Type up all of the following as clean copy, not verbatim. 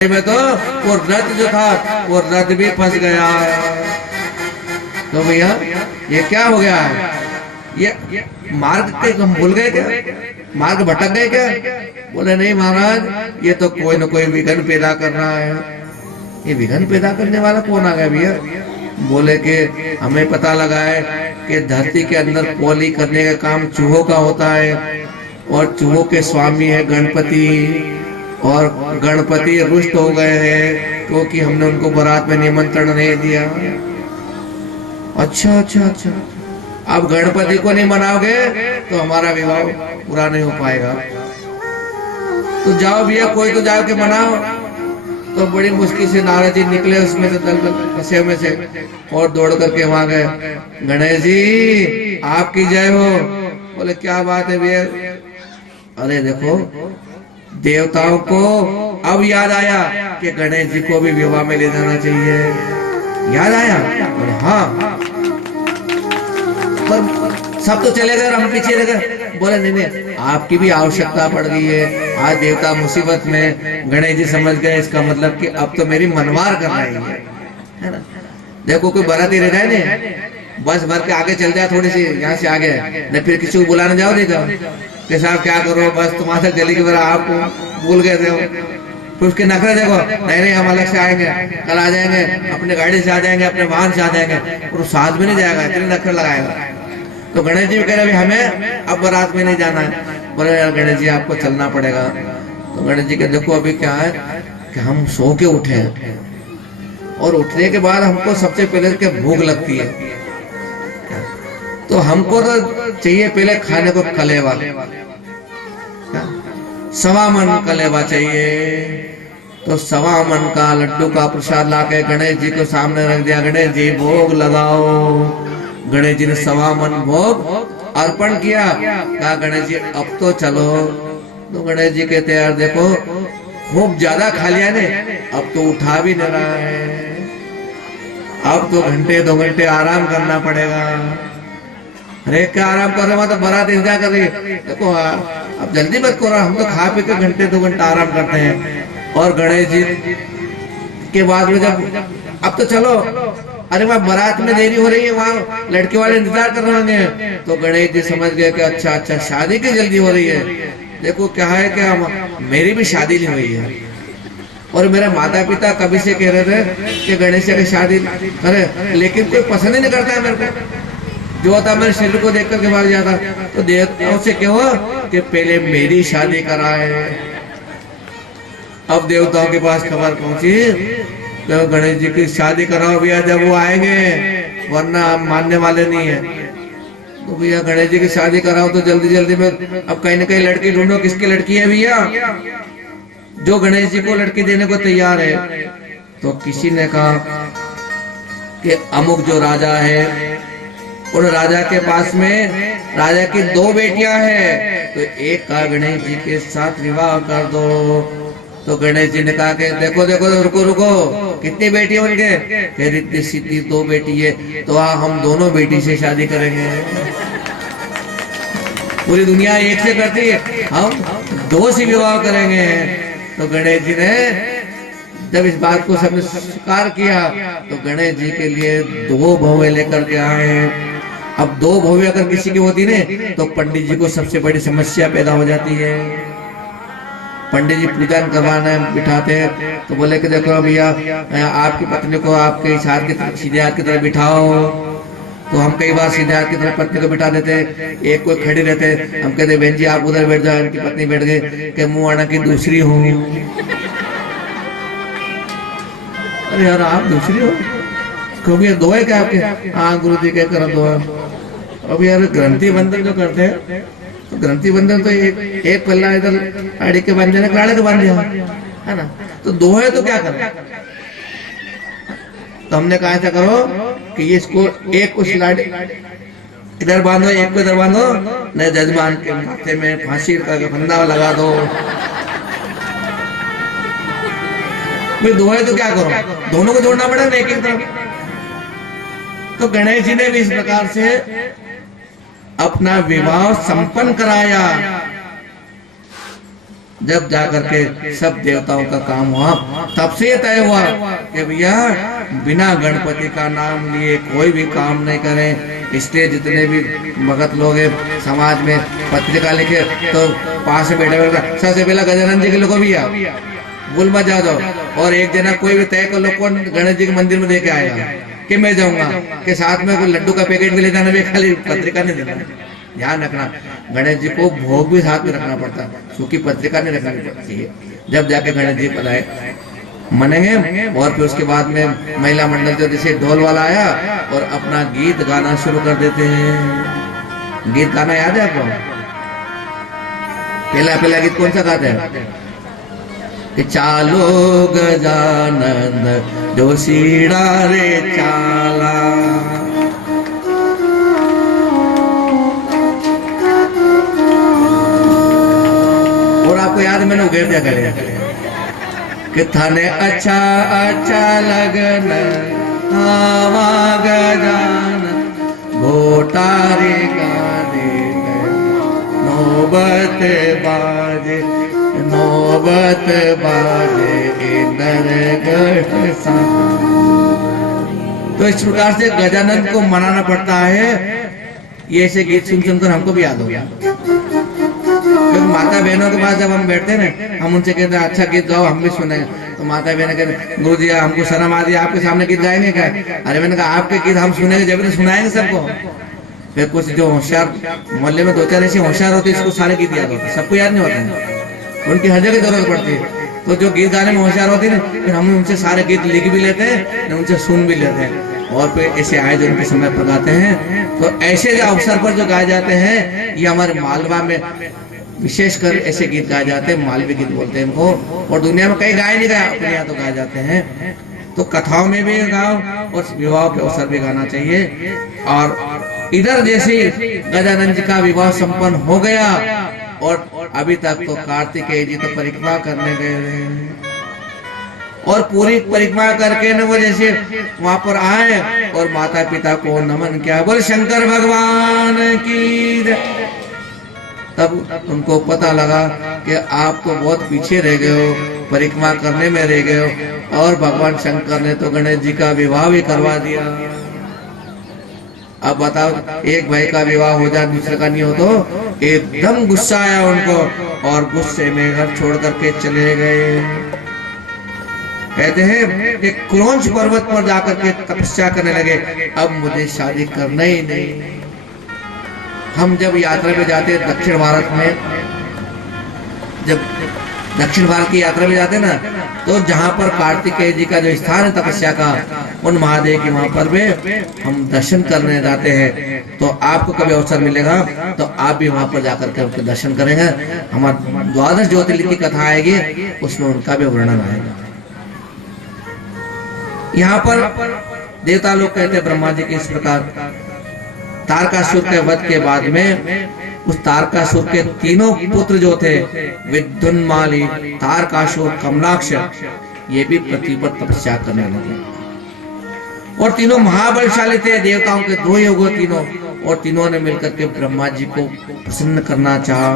में तो वो रथ जो था वो रथ भी फंस गया। तो भैया ये क्या हो गया है? ये मार्ग के हम भूल गए क्या? मार्ग भटक गए क्या? बोले नहीं महाराज, ये तो कोई ना कोई विघ्न पैदा कर रहा है। ये विघ्न पैदा करने वाला कौन आ गया भैया? बोले कि हमें पता लगा है कि धरती के अंदर पौली करने का काम चूहों का होता है और चूहों के स्वामी है गणपति, और गणपति रुष्ट हो गए हैं क्योंकि हमने उनको बारात में निमंत्रण नहीं दिया। अच्छा अच्छा अच्छा, अब गणपति को नहीं मनाओगे तो हमारा विवाह पूरा नहीं हो पाएगा। तो जाओ भैया, कोई तो जाओ के मनाओ। तो बड़ी मुश्किल से नारद जी निकले उसमें से, दलदल फंसे में से, और दौड़ करके वहां गए। गणेश जी आपकी जय हो। बोले क्या बात है भैया? अरे देखो, देवताओं को अब याद आया कि गणेश जी को भी विवाह में ले जाना चाहिए। याद आया? और हाँ, पर सब तो चले गए और हम पीछे रह गए। बोले नहीं नहीं, आपकी भी आवश्यकता पड़ गई है। आज देवता मुसीबत में, गणेश जी समझ गए इसका मतलब कि अब तो मेरी मनवार कर रही है ना। देखो कोई बाराती रह जाए नहीं, बस भर के आगे चल जाए, थोड़ी सी यहाँ से आगे, नहीं फिर किसी को बुलाने जाओ देगा कि साहब क्या करो, बस तुम्हारे गली की तरह आपको भूल गए थे। फिर उसके नखरे देखो, नहीं नहीं हम अलग से आएंगे, कल आ जाएंगे, अपने गाड़ी से आ जाएंगे, अपने वाहन से आ जाएंगे, और साथ में नहीं जाएगा, इतने नखरे लगाएगा। तो गणेश जी कह रहे हमें अब बारात में नहीं जाना है। बोले यार गणेश जी आपको चलना पड़ेगा। तो गणेश जी के देखो अभी क्या है कि हम सो के उठे हैं, और उठने के बाद हमको सबसे पहले के भूख लगती है, तो हमको तो चाहिए पहले खाने को कलेवा, सवा मन कलेवा चाहिए। तो सवा मन का लड्डू का प्रसाद लाके गणेश जी को सामने रख दिया। गणेश जी भोग लगाओ। गणेश जी ने सवा मन भोग अर्पण किया। कहा गणेश जी अब तो चलो। तो गणेश जी कहते यार देखो खूब ज्यादा खा लिया ने, अब तो उठा भी नहीं रहा है, अब तो घंटे 2 घंटे आराम करना पड़ेगा। अरे क्या आराम कर रहे हो? तो बारात इंतजार कर रही है। देखो अब जल्दी मत करो, हम तो खा पी के घंटे 2 घंटा आराम करते हैं। और गणेश जी के बाद में जब अब तो चलो, अरे वहाँ बारात में देरी हो रही है, वहाँ लड़के वाले इंतजार कर रहे होंगे। तो गणेश जी समझ गए कि अच्छा अच्छा शादी की जल्दी हो रही है। देखो क्या है कि मेरी भी शादी नहीं हुई है, और मेरे माता पिता कभी से कह रहे थे कि गणेश जी की शादी करे, लेकिन कोई पसंद ही नहीं करता है मेरे को। जो होता मेरे शरीर को देख करके भाग जाता। तो देवताओं से क्या हुआ कि पहले मेरी शादी कराए। अब देवताओं के पास खबर पहुंची तो गणेश जी की शादी कराओ भैया, जब वो आएंगे, वरना हम मानने वाले नहीं है। तो भैया गणेश जी की शादी कराओ तो जल्दी जल्दी में अब कहीं ना कहीं लड़की ढूंढो। किसकी लड़की है भैया जो गणेश जी को लड़की देने को तैयार है? तो किसी ने कहा कि अमुक जो राजा है, उन राजा के पास में राजा की 2 बेटियां हैं, तो एक का गणेश जी के साथ विवाह कर दो। तो गणेश जी ने कहा कि देखो देखो रुको रुको, कितनी बेटी है उनके? कह इतनी सीधी 2 बेटी है। तो हम दोनों बेटी से शादी करेंगे। पूरी दुनिया एक से करती है, हम 2 से विवाह करेंगे। तो गणेश जी ने जब इस बात को सबने स्वीकार किया तो गणेश जी के लिए 2 बहुएं लेकर के आए। अब 2 बहुएं अगर किसी की होती ने तो पंडित जी को सबसे बड़ी समस्या पैदा हो जाती है। पंडित जी पूजन करवाना बिठाते हैं तो बोले कि देखो भैया आपकी पत्नी को आपके इशारे की तरफ, सीधे हाथ की तरफ बिठाओ। तो हम कई बार सीधे हाथ की तरफ पत्नी को बिठा देते, एक कोई खड़ी रहते, हम कहते बहन जी आप उधर बैठ जाओ। इनकी पत्नी बैठ गई कि मुंह आना की दूसरी हूँ। अरे यार आप दूसरी हो क्योंकि 2 है क्या आपके? हाँ गुरु जी क्या करो 2 है। अब यार ग्रंथि बंधन जो करते हैं, तो ग्रंथि बंधन तो एक पल्ला इधर आड़ी के बांध देना, कड़ाड़े के बांध दिया है ना। तो 2 है तो क्या करें? तो हमने कहा ऐसा करो कि इसको एक को सिलाड़ी इधर बांधो, एक को इधर बांधो, न जजमान के माथे में फांसी का फंदा लगा दो। फिर 2 है तो क्या करो? दोनों को जोड़ना पड़ेगा एक एक तरफ। तो गणेश जी ने भी इस प्रकार से अपना विवाह संपन्न कराया। जब जाकर के सब देवताओं का काम हुआ, तब से तय हुआ कि भैया बिना गणपति का नाम लिए कोई भी काम नहीं करें। इसलिए जितने भी भगत लोग हैं समाज में पत्रिका लिखे तो पास में बैठे बैठे सबसे पहला गजानन जी के लोग भी आओ, भूल मत जाओ। और एक जना कोई भी तय कर लो कौन गणेश जी के मंदिर में देके आएगा कि मैं जाऊंगा, कि साथ में कोई लड्डू का पैकेट भी ले जाना, भी खाली पत्रिका नहीं देना। ध्यान रखना, गणेश जी को भोग भी साथ में रखना पड़ता है, सूखी पत्रिका नहीं रखनी पड़ती है। जब जाके गणेश जी पधारे मनेंगे। और फिर उसके बाद में महिला मंडल जो जैसे ढोल वाला आया और अपना गीत गाना शुरू कर देते हैं। गीत गाना याद है आपको? पहला गीत कौन सा गाते हैं? कि चालो गजानन जो सीड़ा रे चाला, और आपको याद है मैंने उगेर दिया करे कि थाने अच्छा अच्छा लगन आवा गजानन घोटारे गाने नौबत बाजे नौबत बाजे इंद्रगढ़ सा। तो इस प्रकार से गजानन को मनाना पड़ता है। ये ऐसे गीत सुन सुनकर हमको भी याद हो गया। क्योंकि माता बहनों के पास जब हम बैठते हैं ना, हम उनसे कहते हैं अच्छा गीत गाओ, हम भी सुनेंगे। तो माता बहन कहते गुरु जी हमको शर्म आ रही है, आपके सामने गीत गाएंगे क्या? अरे मैंने कहा आपके गीत हम सुनेंगे जब भी सुनाएंगे सबको। फिर कुछ जो होशियार मोहल्ले में दो चार ऐसे होशियार होते इसको सारे गीत याद होते, सबको याद नहीं होते, उनकी हर जगह जरूरत पड़ती है। तो जो गीत गाने में होशियार होती है फिर हम उनसे सारे गीत लिख भी लेते हैं, उनसे सुन भी लेते हैं, और फिर ऐसे आयोजन के समय पर गाते हैं। तो ऐसे जो अवसर पर जो गाए जाते हैं, ये हमारे मालवा में विशेषकर ऐसे गीत गाए जाते हैं, मालवी गीत बोलते हैं इनको। और दुनिया में कहीं गाए नहीं गए, अपने यहाँ तो गाए जाते हैं। तो कथाओं में भी गाओ और विवाह के अवसर भी गाना चाहिए। और इधर जैसे गजानन जी का विवाह संपन्न हो गया, और अभी तक तो कार्तिकेय जी तो परिक्रमा करने गए और पूरी परिक्रमा करके न वो जैसे वहां पर आए और माता पिता को नमन किया, बोले शंकर भगवान की। तब उनको पता लगा कि आप तो बहुत पीछे रह गए हो, परिक्रमा करने में रह गए हो, और भगवान शंकर ने तो गणेश जी का विवाह भी करवा दिया। अब बताओ, एक भाई का विवाह हो जाए दूसरे का नहीं हो तो एकदम गुस्सा आया उनको, और गुस्से में घर छोड़ करके चले गए। कहते हैं कि क्रोंच पर्वत पर जाकर के तपस्या करने लगे, अब मुझे शादी करना ही नहीं। हम जब यात्रा पे जाते हैं दक्षिण भारत में, जब दक्षिण भारत की यात्रा में जाते हैं ना, तो जहाँ पर कार्तिकेय जी का जो स्थान है तपस्या का, उन महादेव के वहां पर भी हम दर्शन करने जाते हैं। तो आपको कभी अवसर मिलेगा तो आप भी वहां पर जाकर के उनके दर्शन करेंगे। हमारे द्वादश ज्योतिर्लिंग की कथा आएगी, उसमें उनका भी वर्णन आएगा। यहाँ पर देवता लोग कहते हैं ब्रह्मा जी के इस प्रकार तारकासुर के वध के बाद में उस तारकासुर के तीनों पुत्र जो थे, विद्युन्माली, तारकासुर, कमलाक्ष, ये भी पृथ्वी पर तपस्या करने लगे। और तीनों महाबलशाली थे, देवताओं के दो योग तीनों, और तीनों ने मिलकर के ब्रह्मा जी को प्रसन्न करना चाहा।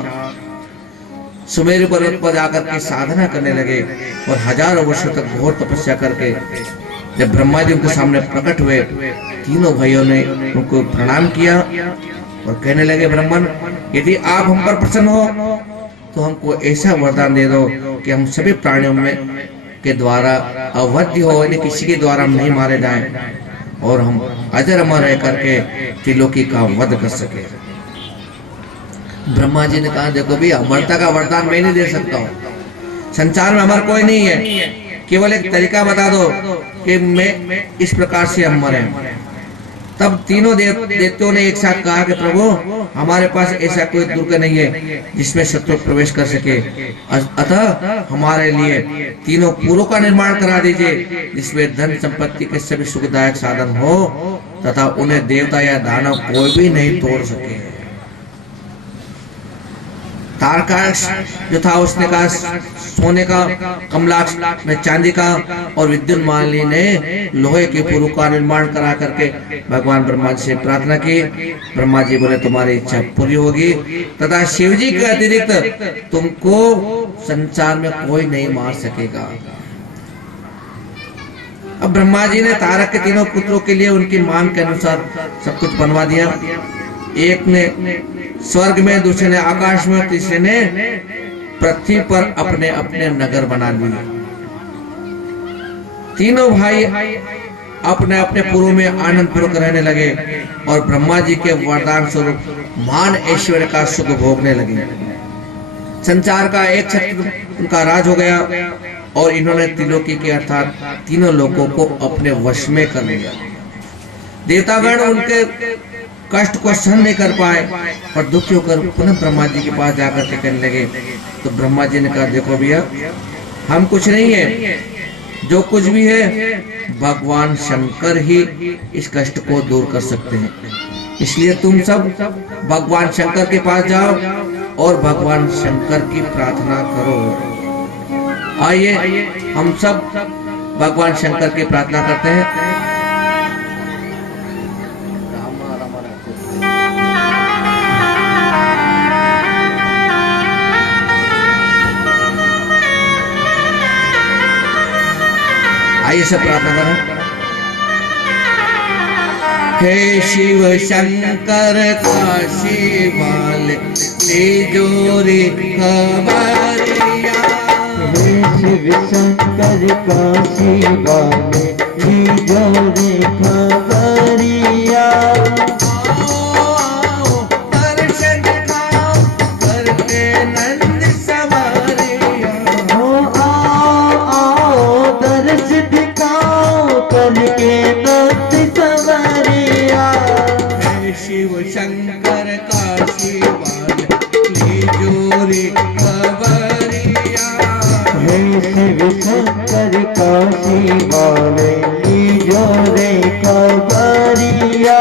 सुमेरु पर्वत पर जाकर के साधना करने लगे और हजारों वर्षों तक घोर तपस्या करके जब ब्रह्मा जी उनके सामने प्रकट हुए, तीनों भाइयों ने उनको प्रणाम किया और कहने लगे, ब्राह्मण यदि आप हम पर प्रसन्न हो तो हमको ऐसा वरदान दे दो कि हम सभी प्राणियों में के द्वारा अवध्य हो, यानी किसी के द्वारा हम नहीं मारे जाएं, और हम अजर अमर रह करके त्रिलोकी का वध कर सके। ब्रह्मा जी ने कहा, देखो भी अमरता का वरदान मैं नहीं दे सकता हूँ, संसार में अमर कोई नहीं है, केवल एक तरीका बता दो कि मैं इस प्रकार से अमर है। तब तीनों देवताओं ने एक साथ कहा कि प्रभु हमारे पास ऐसा कोई दुर्ग नहीं है जिसमें शत्रु प्रवेश कर सके, अतः हमारे लिए तीनों पुरों का निर्माण करा दीजिए जिसमें धन संपत्ति के सभी सुखदायक साधन हो तथा उन्हें देवता या दानव कोई भी नहीं तोड़ सके। तारकाक्ष जो था उसने कहा सोने का, कमलाक्ष में चांदी का, और विद्युन्माली ने लोहे के पुरु का निर्माण करा करके भगवान ब्रह्मा जी से प्रार्थना की। ब्रह्मा जी बोले तुम्हारी इच्छा पूरी होगी, तथा शिव जी के अतिरिक्त तुमको संसार में कोई नहीं मार सकेगा। अब ब्रह्मा जी ने तारक के तीनों पुत्रों के लिए उनकी मांग के अनुसार सब कुछ बनवा दिया। एक ने स्वर्ग में, दूसरे ने आकाश में, तीसरे ने पृथ्वी पर अपने अपने नगर बना लिए। तीनों भाई अपने अपने पुरों में आनंद पूर्वक रहने लगे और ब्रह्मा जी के वरदान स्वरूप मान ऐश्वर्य का सुख भोगने लगे। संसार का एक छत्र उनका राज हो गया और इन्होंने त्रिलोकी के अर्थात तीनों लोगों को अपने वश में कर लिया। देवतागण उनके कष्ट को सहन नहीं कर पाए और दुखी होकर पुनः ब्रह्मा जी के पास जाकर के कहने लगे। तो ब्रह्मा जी ने कहा देखो भैया, हम कुछ नहीं है, जो कुछ भी है भगवान शंकर ही इस कष्ट को दूर कर सकते हैं। इसलिए तुम सब भगवान शंकर के पास जाओ और भगवान शंकर की प्रार्थना करो। आइए हम सब भगवान शंकर की प्रार्थना करते हैं। आइए सब प्रार्थना करें। हे शिव शंकर काशी वाले जोरी खबरिया, हे शिव शंकर काशी वाले जोरी खबरिया, आओ दर्शन खाओ करके नंद सवारिया, आओ दर्श दिखाओ करके नंद सवारिया। हे शिव शंकर काशी वाले जोरी खबरिया, हे शिव शंकर काशी वाले जोरे खबरिया।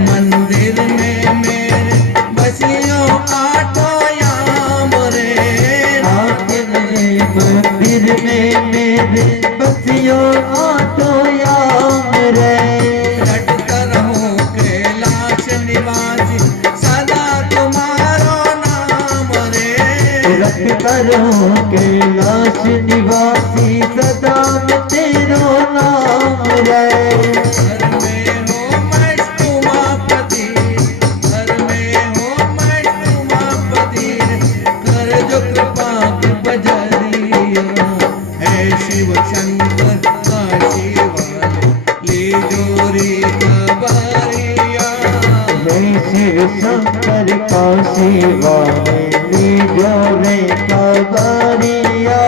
मंदिर में मेरे बसियो आठो याम रे, मंदिर में मेरे बसियो आठो याम रे, लटकर रहूं कैलाश निवासी सदा तुम्हारो नाम रे, लटकर रहूं कैलाश निवासी सदा में तेरो नाम रे। घर में हो मैं उमापति, घर में हो मैं उमापति, कर जो कृपा की बजरिया। हे शिव शंकर काशी वाले जोरी खबरिया, हे शिव शंकर काशी वाले जोरे खबरिया।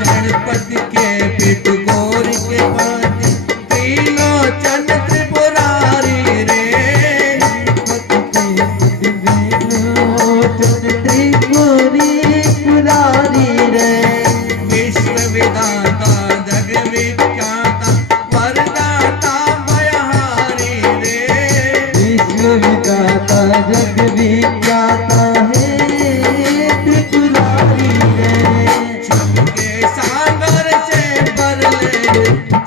गणपति के पिठ गौरी के पाती तीनों चंद त्रिपुरारी रे, त्रिपुरी पुरारी रे, विश्व विधाता जग विख्याता वरदाता भयहारी रे, विश्व विधाता जग विख्याता है त्रिपुरारी रे। सबके सागर से भर ले,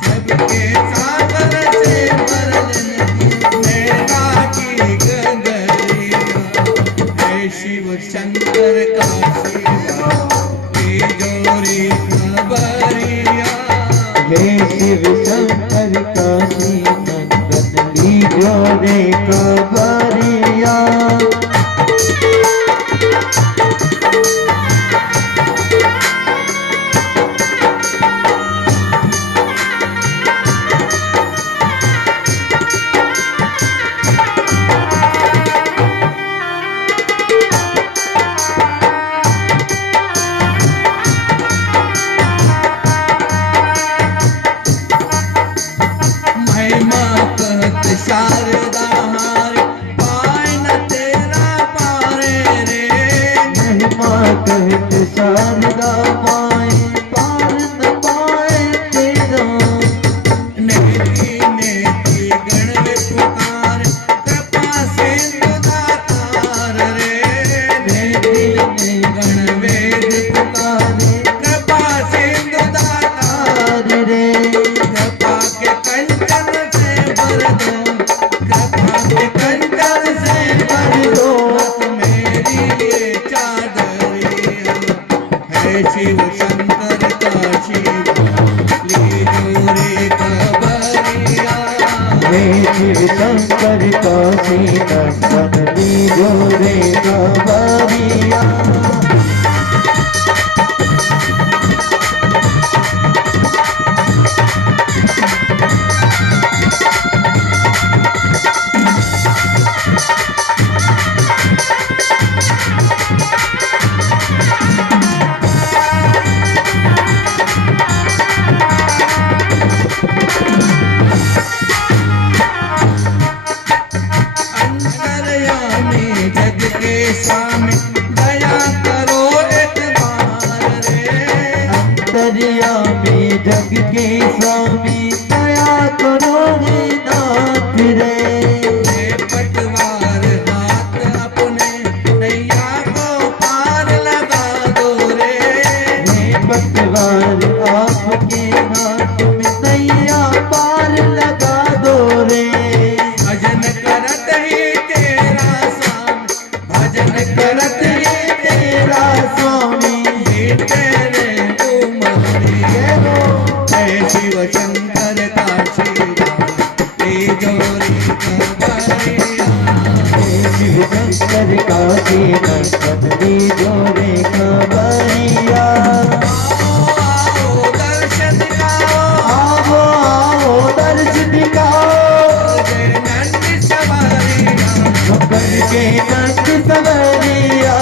सबके सागर से भर ले मेरा की गंगरिया। हे शिव शंकर काशी वाले जोरी खबरिया, हे शिव शंकर का शारदा हारे पाए न तेरा पारे रे, महिमा कहत शारदा माए पार न पाए तेरा। नेति नेति गण में पुकार कृपा सिंधु दातार रे, नेति ने गण वेद पुकारे कृपा सिंधु दातार रे, कृपा के कंचन से भर दो, कृपा के कंचन से भर दो मेरी ये चादरिया, है शिव शंकर काशी लीजो रे खबरिया, हे शिव शंकर काशी नंदन लीजो रे खबरिया। अंतर्यामी जग के स्वामी दया करो एक बार रे, अंतर्यामी जग के स्वामी दया करो रे नाथ रे। हे पटवार हाथ अपने नैया को पार लगा दो रे, हे पतवार आपके हाथ में नैया पार लगा दो रे। भजन करत ही तेरा स्वामी, भजन करत ही तेरा स्वामी ही तेरे उमरी, हे शिव शंकर काशी लीजो रे खबरिया, हे शिव शंकर काशी नंदन लीजो रे खबरिया। आओ दर्शन दिखाओ, आओ आओ दर्श दिखाओ, जय नंद सवारिया, मकर के नंद सवरिया।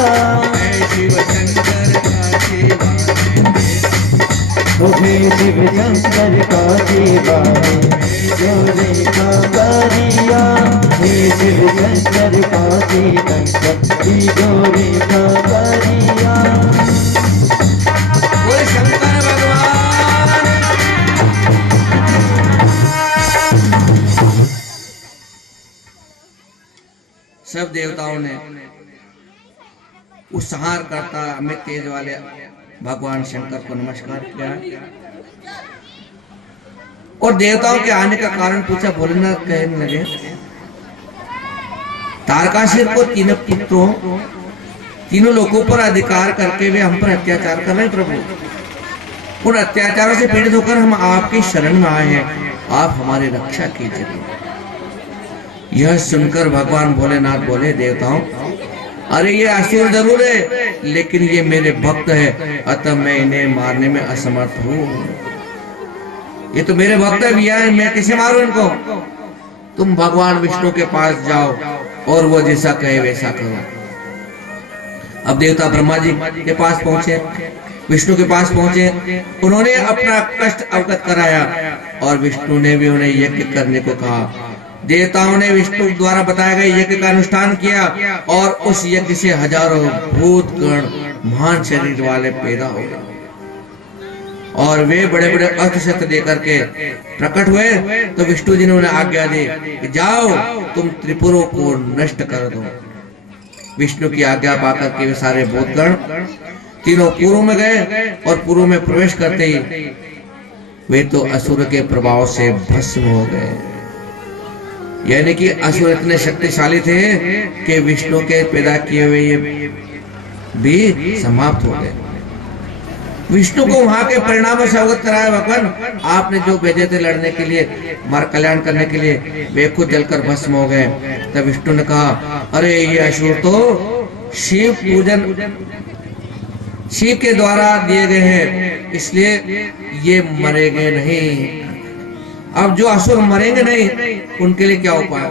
हे शिव शंकर काशी हे शिव शंकर काशी बारे लीजो रे खबरिया। हे शिव शंकर काशी नंदन लीजो रे खबरिया। बोल शंकर भगवान। सब देवताओं ने उस संहार करता अमित तेज वाले भगवान शंकर को नमस्कार किया और देवताओं के आने का कारण पूछा। भोलेनाथ कहने लगे, तारकासुर को तीनों पुत्रों तीनों लोगों पर अधिकार करके वे हम पर अत्याचार कर रहे हैं प्रभु। उन अत्याचारों से पीड़ित होकर हम आपकी शरण में आए हैं, आप हमारी रक्षा कीजिए। यह सुनकर भगवान भोलेनाथ बोले, देवताओं अरे ये असुर जरूर है लेकिन ये मेरे भक्त है, अतः मैं इन्हें मारने में असमर्थ हूँ। ये तो मेरे भक्त है भैया, मैं कैसे मारूं इनको? तुम भगवान विष्णु के पास जाओ और वो जैसा कहे वैसा करो। अब देवता ब्रह्मा जी के पास पहुंचे, विष्णु के पास पहुंचे, उन्होंने अपना कष्ट अवगत कराया और विष्णु ने भी उन्हें यज्ञ करने को कहा। देवताओं ने विष्णु द्वारा बताए गए यज्ञ का अनुष्ठान किया और उस यज्ञ से हजारों भूत गण महान शरीर वाले पैदा हो गए और वे बड़े बड़े अस्त्र शस्त्र लेकर के प्रकट हुए। तो विष्णु जी ने उन्हें आज्ञा दी कि जाओ तुम त्रिपुरों को नष्ट कर दो। विष्णु की आज्ञा पाकर के वे सारे भूतगण तीनों पूर्व में गए और पूर्व में प्रवेश करते ही वे तो असुर के प्रभाव से भस्म हो गए। यानी कि असुर इतने शक्तिशाली थे कि विष्णु के पैदा किए हुए ये भी समाप्त हो गए। विष्णु को वहां के परिणामों से अवगत कराया, भगवान आपने जो भेजे थे लड़ने के लिए, मार कल्याण करने के लिए, वे खुद जलकर भस्म हो गए। तब विष्णु ने कहा, अरे ये असुर तो शिव पूजन, शिव के द्वारा दिए गए हैं, इसलिए ये मरेंगे नहीं। अब जो असुर मरेंगे नहीं, उनके लिए क्या उपाय,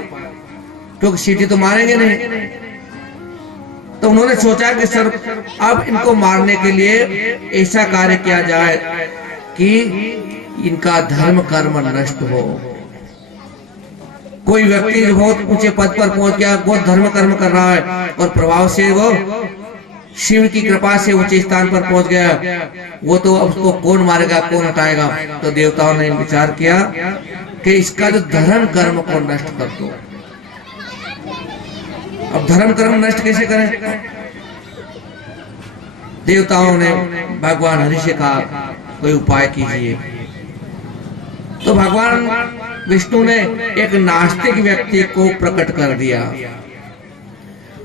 क्योंकि शिव जी तो मारेंगे नहीं। तो उन्होंने सोचा कि सर अब इनको मारने के लिए ऐसा कार्य किया जाए कि इनका धर्म कर्म नष्ट हो। कोई व्यक्ति बहुत ऊंचे पद पर पहुंच गया, बहुत धर्म कर्म कर रहा है और प्रभाव से वो शिव की कृपा से ऊंचे स्थान पर पहुंच गया, वो तो अब उसको कौन मारेगा, कौन हटाएगा। तो देवताओं ने विचार किया कि इसका जो धर्म कर्म को नष्ट कर दो। अब धर्म कर्म नष्ट कैसे करें? देवताओं ने भगवान हरि से कहा, कोई उपाय कीजिए। तो भगवान विष्णु ने एक नास्तिक व्यक्ति को प्रकट कर दिया।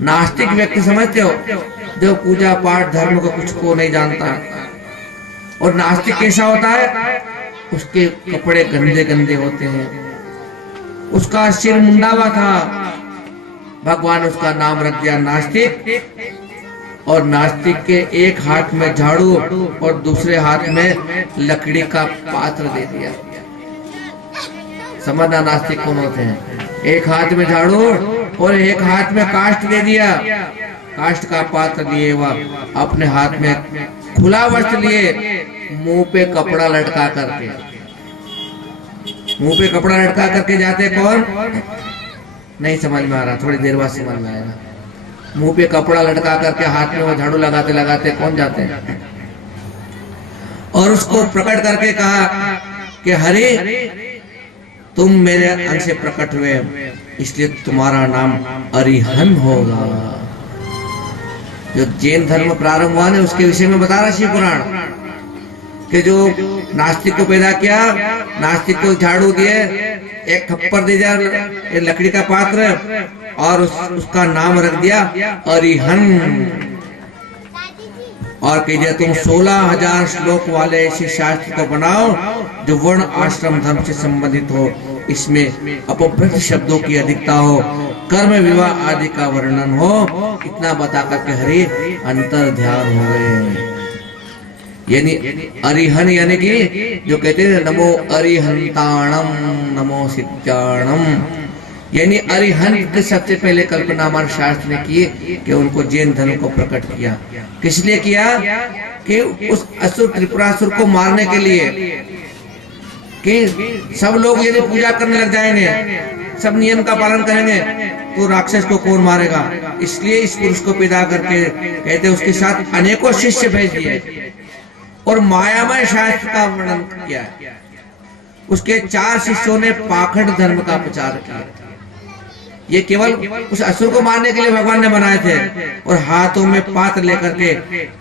नास्तिक व्यक्ति समझते हो, जो पूजा पाठ धर्म को कुछ को नहीं जानता। और नास्तिक कैसा होता है, उसके कपड़े गंदे गंदे होते हैं, उसका सिर मुंडा हुआ था, भगवान उसका नाम रख दिया नास्तिक। और नास्तिक के एक हाथ में झाड़ू और दूसरे हाथ में लकड़ी का पात्र दे दिया। समझना नास्तिक कौन होते हैं, एक हाथ में झाड़ू और एक हाथ में काष्ठ दे दिया। काष्ठ का पात्र लिए वह अपने हाथ में खुला वस्त्र लिए, मुंह पे कपड़ा लटका करके, मुंह पे कपड़ा लटका करके जाते कौन, नहीं समझ में आ रहा, थोड़ी देर बाद समझ में आएगा। मुंह पे कपड़ा लटका करके हाथ में वो झाड़ू लगाते लगाते कौन जाते हैं। और उसको प्रकट करके कहा कि हरि तुम मेरे अंश से प्रकट हुए, इसलिए तुम्हारा नाम अरिहन होगा। जो जैन धर्म प्रारंभ हुआ ने उसके विषय में बता रहा शिव पुराण कि जो नास्तिक को पैदा किया, नास्तिक को झाड़ू दिए, एक थप्पड़ दे दिया लकड़ी का पात्र और उसका नाम रख दिया अरिहन। और कह दिया तुम 16,000 श्लोक वाले ऐसे शास्त्र को बनाओ जो वर्ण आश्रम धर्म से संबंधित हो, इसमें अपभ्रष्ट शब्दों की अधिकता हो, कर्म विवाह आदि का वर्णन हो। इतना बता करके हरि अंतर ध्यान हो गए। यानी अरिहन यानी कि जो कहते हैं नमो अरिहंताणम नमो सिद्धाणम, यानी अरिहंत की सबसे पहले कल्पना हमारे शास्त्र ने की कि उनको जैन धर्म को प्रकट किया। किस लिए किया कि उस असुर त्रिपुरासुर को मारने के लिए, कि सब लोग यदि पूजा करने लग जाएंगे, सब नियम का पालन करेंगे, तो राक्षस को कौन मारेगा। इसलिए इस पुरुष को पैदा करके कहते उसके साथ अनेकों शिष्य भेज दिए और मायामय शास्त्र का वर्णन किया। उसके 4 शिष्यों ने पाखंड धर्म का प्रचार किया। ये केवल उस असुर को मारने के लिए भगवान ने बनाए थे। और हाथों में पात्र लेकर के,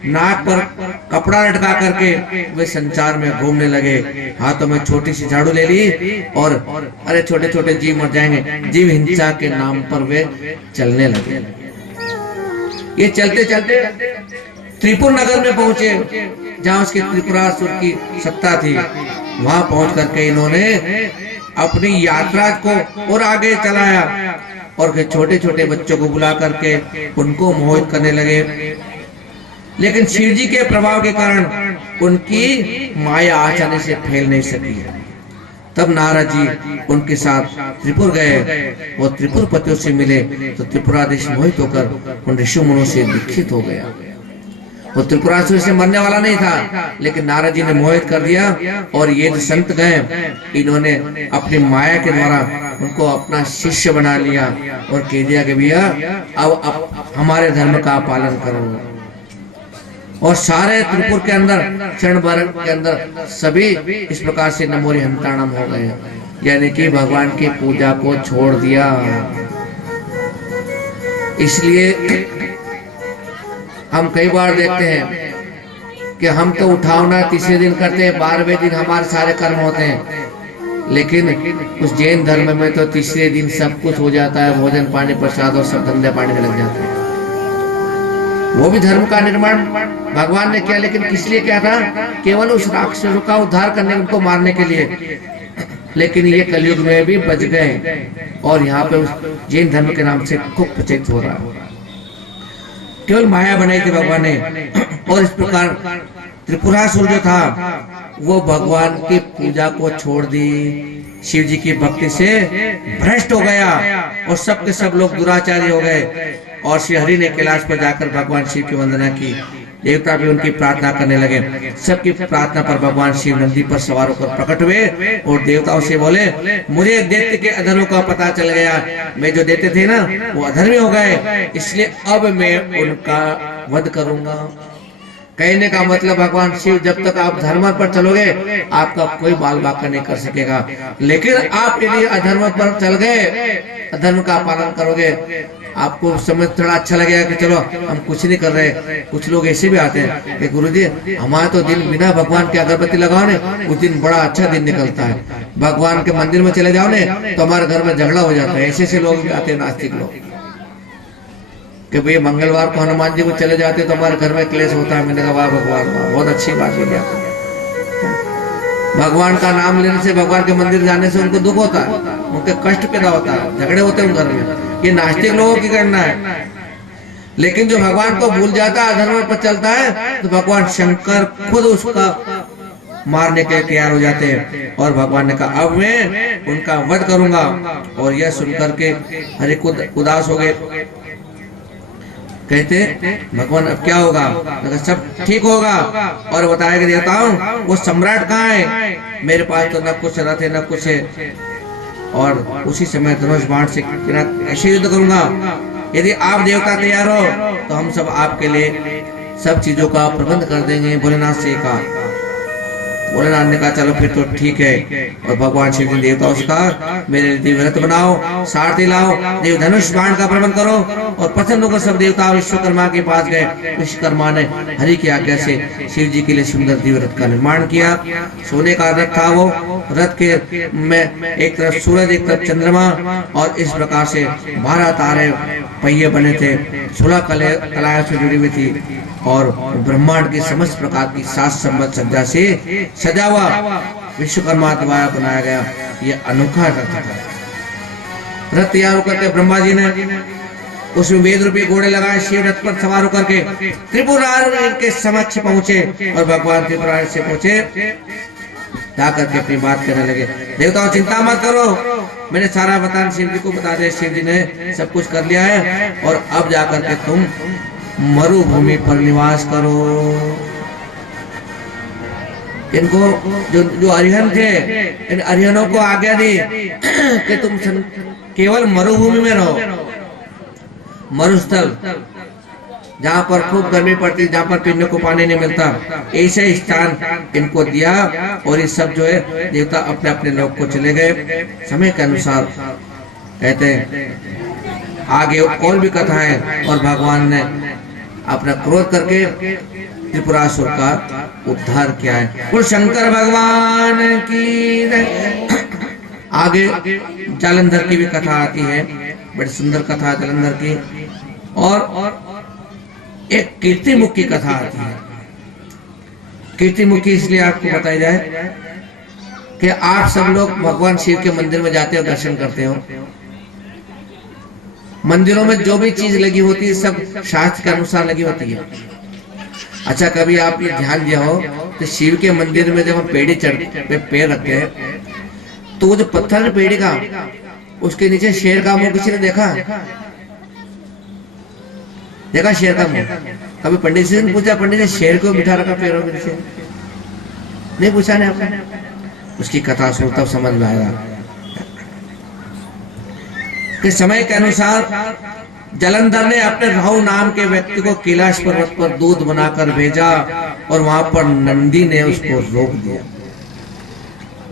नाक पर कपड़ा लटका करके वे संचार में घूमने लगे। हाथों में छोटी सी झाड़ू ले ली और अरे छोटे छोटे जीव मर जाएंगे, जीव हिंसा के नाम पर वे चलने लगे। ये चलते चलते त्रिपुर नगर में पहुंचे, जहां उसके त्रिपुरासुर की सत्ता थी। वहां पहुंच करके इन्होंने अपनी यात्रा को और आगे चलाया और छोटे छोटे बच्चों को बुला करके उनको मोहित करने लगे। लेकिन शिव जी के प्रभाव के कारण उनकी माया आसानी से फैल नहीं सकी। तब नारद जी उनके साथ त्रिपुर गए और त्रिपुर पतियों से मिले तो त्रिपुराधीश मोहित होकर उन ऋषि मुनों से दीक्षित हो गया। वो त्रिपुरासुर से मरने वाला नहीं था, लेकिन नारद जी ने मोहित कर दिया। और ये जो संत गए, इन्होंने अपनी माया के द्वारा उनको अपना शिष्य बना लिया और कह दिया कि भैया अब हमारे धर्म का पालन करो। और सारे त्रिपुर के अंदर, क्षण भर के अंदर सभी इस प्रकार से नमोरी हंताणम हो गए, यानी कि भगवान की पूजा को छोड़ दिया। इसलिए हम कई बार देखते हैं कि हम तो उठावना तीसरे दिन करते हैं, 12वें दिन हमारे सारे कर्म होते हैं। लेकिन उस जैन धर्म में तो तीसरे दिन सब कुछ हो जाता है, भोजन पानी प्रसाद और सब धंधे पानी में लग जाते हैं। वो भी धर्म का निर्माण भगवान ने किया, लेकिन किस लिए किया था? केवल उस राक्षसों का उद्धार करने, उनको मारने के लिए। लेकिन ये कलयुग में भी बच गए और यहाँ पे उस जैन धर्म के नाम से खूब प्रचलित हो रहा है। केवल माया बनाई थी भगवान ने, और इस प्रकार त्रिपुरासुर जो था वो भगवान की पूजा को छोड़ दी, शिव जी की भक्ति से भ्रष्ट हो गया और सब के सब लोग दुराचारी हो गए। और श्री हरि ने कैलाश पर जाकर भगवान शिव की वंदना की, देवता भी उनकी प्रार्थना करने लगे। सबकी प्रार्थना पर भगवान शिव नंदी पर सवार होकर प्रकट हुए और देवताओं से बोले, मुझे दैत्य के अधर्मों का पता चल गया, मैं जो दैत्य थे ना वो अधर्मी हो गए, इसलिए अब मैं उनका वध करूंगा। कहने का मतलब भगवान शिव जब तक आप धर्म पर चलोगे आपका कोई बाल बाका नहीं कर सकेगा, लेकिन आप यदि अधर्म पर चल गए, अधर्म का पालन करोगे, आपको समझ थोड़ा अच्छा लगेगा कि चलो हम कुछ नहीं कर रहे। कुछ लोग ऐसे भी आते हैं कि गुरुजी हमारा तो दिन बिना भगवान के अगरबत्ती लगाओ ने उस दिन बड़ा अच्छा दिन निकलता है, भगवान के मंदिर में चले जाओ ने तो हमारे घर में झगड़ा हो जाता है। ऐसे ऐसे लोग भी आते हैं, नास्तिक लोग, कि भाई मंगलवार को हनुमान जी को चले जाते तो हमारे घर में क्लेश होता है। मैंने कहा वाह भगवान, बहुत अच्छी बात बोली आपने। भगवान का नाम लेने से, भगवान के मंदिर जाने से उनको दुख होता है, उनके कष्ट पैदा होता है, झगड़े होते हैं घर में। ये नास्तिक लोगों की करना है। लेकिन जो भगवान को भूल जाता है, अधर्म पर चलता है, तो भगवान शंकर खुद उसका मारने के तैयार हो जाते हैं। और भगवान ने कहा अब मैं उनका वध करूंगा। और यह सुनकर के हरि खुद उदास हो गए, कहते भगवान अब क्या होगा? सब ठीक होगा। और बताया कि देवताओं वो सम्राट कहाँ है? मेरे पास तो न कुछ रथ है न कुछ है, और उसी समय धनुष बाण से ऐसे युद्ध करूंगा। यदि आप देवता तैयार हो तो हम सब आपके लिए सब चीजों का प्रबंध कर देंगे। भोलेनाथ से कहा, भोलेनाथ ने कहा चलो फिर तो ठीक है। और भगवान शिव जी देवताओं से कहा मेरे लिए दिव्य रथ बनाओ, सारथी लाओ, देव धनुष बाण का प्रबंध करो। और प्रसन्न होकर सब देवता विश्वकर्मा के पास गए। विश्वकर्मा ने हरि की आज्ञा से शिव जी के लिए सुंदर दिव्य रथ का निर्माण किया। सोने का रथ था वो। रथ के में एक तरफ सूरज एक तरफ चंद्रमा, और इस प्रकार से 12 तारे पहिए बने थे। 16 कलाएं से जुड़ी हुई थी और ब्रह्मांड की समस्त प्रकार की 7 संवत सज्जा से सजा हुआ विश्वकर्मा द्वारा बनाया गया ये अनोखा रथ था। रथ तैयार होकर के ब्रह्मा जी ने उसमें वेद रूपी घोड़े लगाए। शिव रथ पर सवार होकर के त्रिपुरारी के समक्ष पहुंचे और भगवान त्रिपुरारी से पूछे, जाकर के अपनी बात करने लगे। देवताओं चिंता मत करो, मैंने सारा वरदान शिव जी को बता दिया, शिव जी ने सब कुछ कर लिया है। और अब जाकर के तुम मरुभूमि पर निवास करो। इनको जो अरिहन थे, इन अरिहनों को आज्ञा दी कि तुम केवल मरुभूमि में रहो, मरुस्थल जहाँ पर खूब गर्मी पड़ती, जहाँ पर पीने को पानी नहीं मिलता, ऐसे स्थान इनको दिया। और ये सब जो है देवता अपने अपने लोग को चले गए। समय के अनुसार कहते हैं आगे और भी कथा है। और भगवान ने अपना क्रोध करके त्रिपुरासुर का उद्धार किया है। और शंकर भगवान की आगे जालंधर की भी कथा आती है, बड़ी सुंदर कथा जालंधर की। और एक कीर्तिमुख की कथा आती है। कीर्तिमुखी इसलिए आपको बताई जाए कि आप सब लोग भगवान शिव के मंदिर में जाते हो, दर्शन करते हो। मंदिरों में जो भी चीज लगी होती है सब शास्त्र के अनुसार लगी होती है। अच्छा, कभी आप ये ध्यान दिया हो तो शिव के मंदिर में जब हम पेड़ी पे पैर रखते हैं तो वो जो पत्थर है पेड़ी का, उसके नीचे शेर का मुंह किसी ने देखा? देखा शेर का मुंह? कभी पंडित जी ने पूछा, पंडित जी शेर को बिठा रखा पैरों के नीचे? नहीं पूछा नहीं आपने? उसकी कथा सुनो तब समझ में आएगा कि समय के अनुसार जालंधर ने अपने राहु नाम के व्यक्ति को कैलाश पर्वत पर दूध बनाकर भेजा और वहां पर नंदी ने उसको रोक दिया।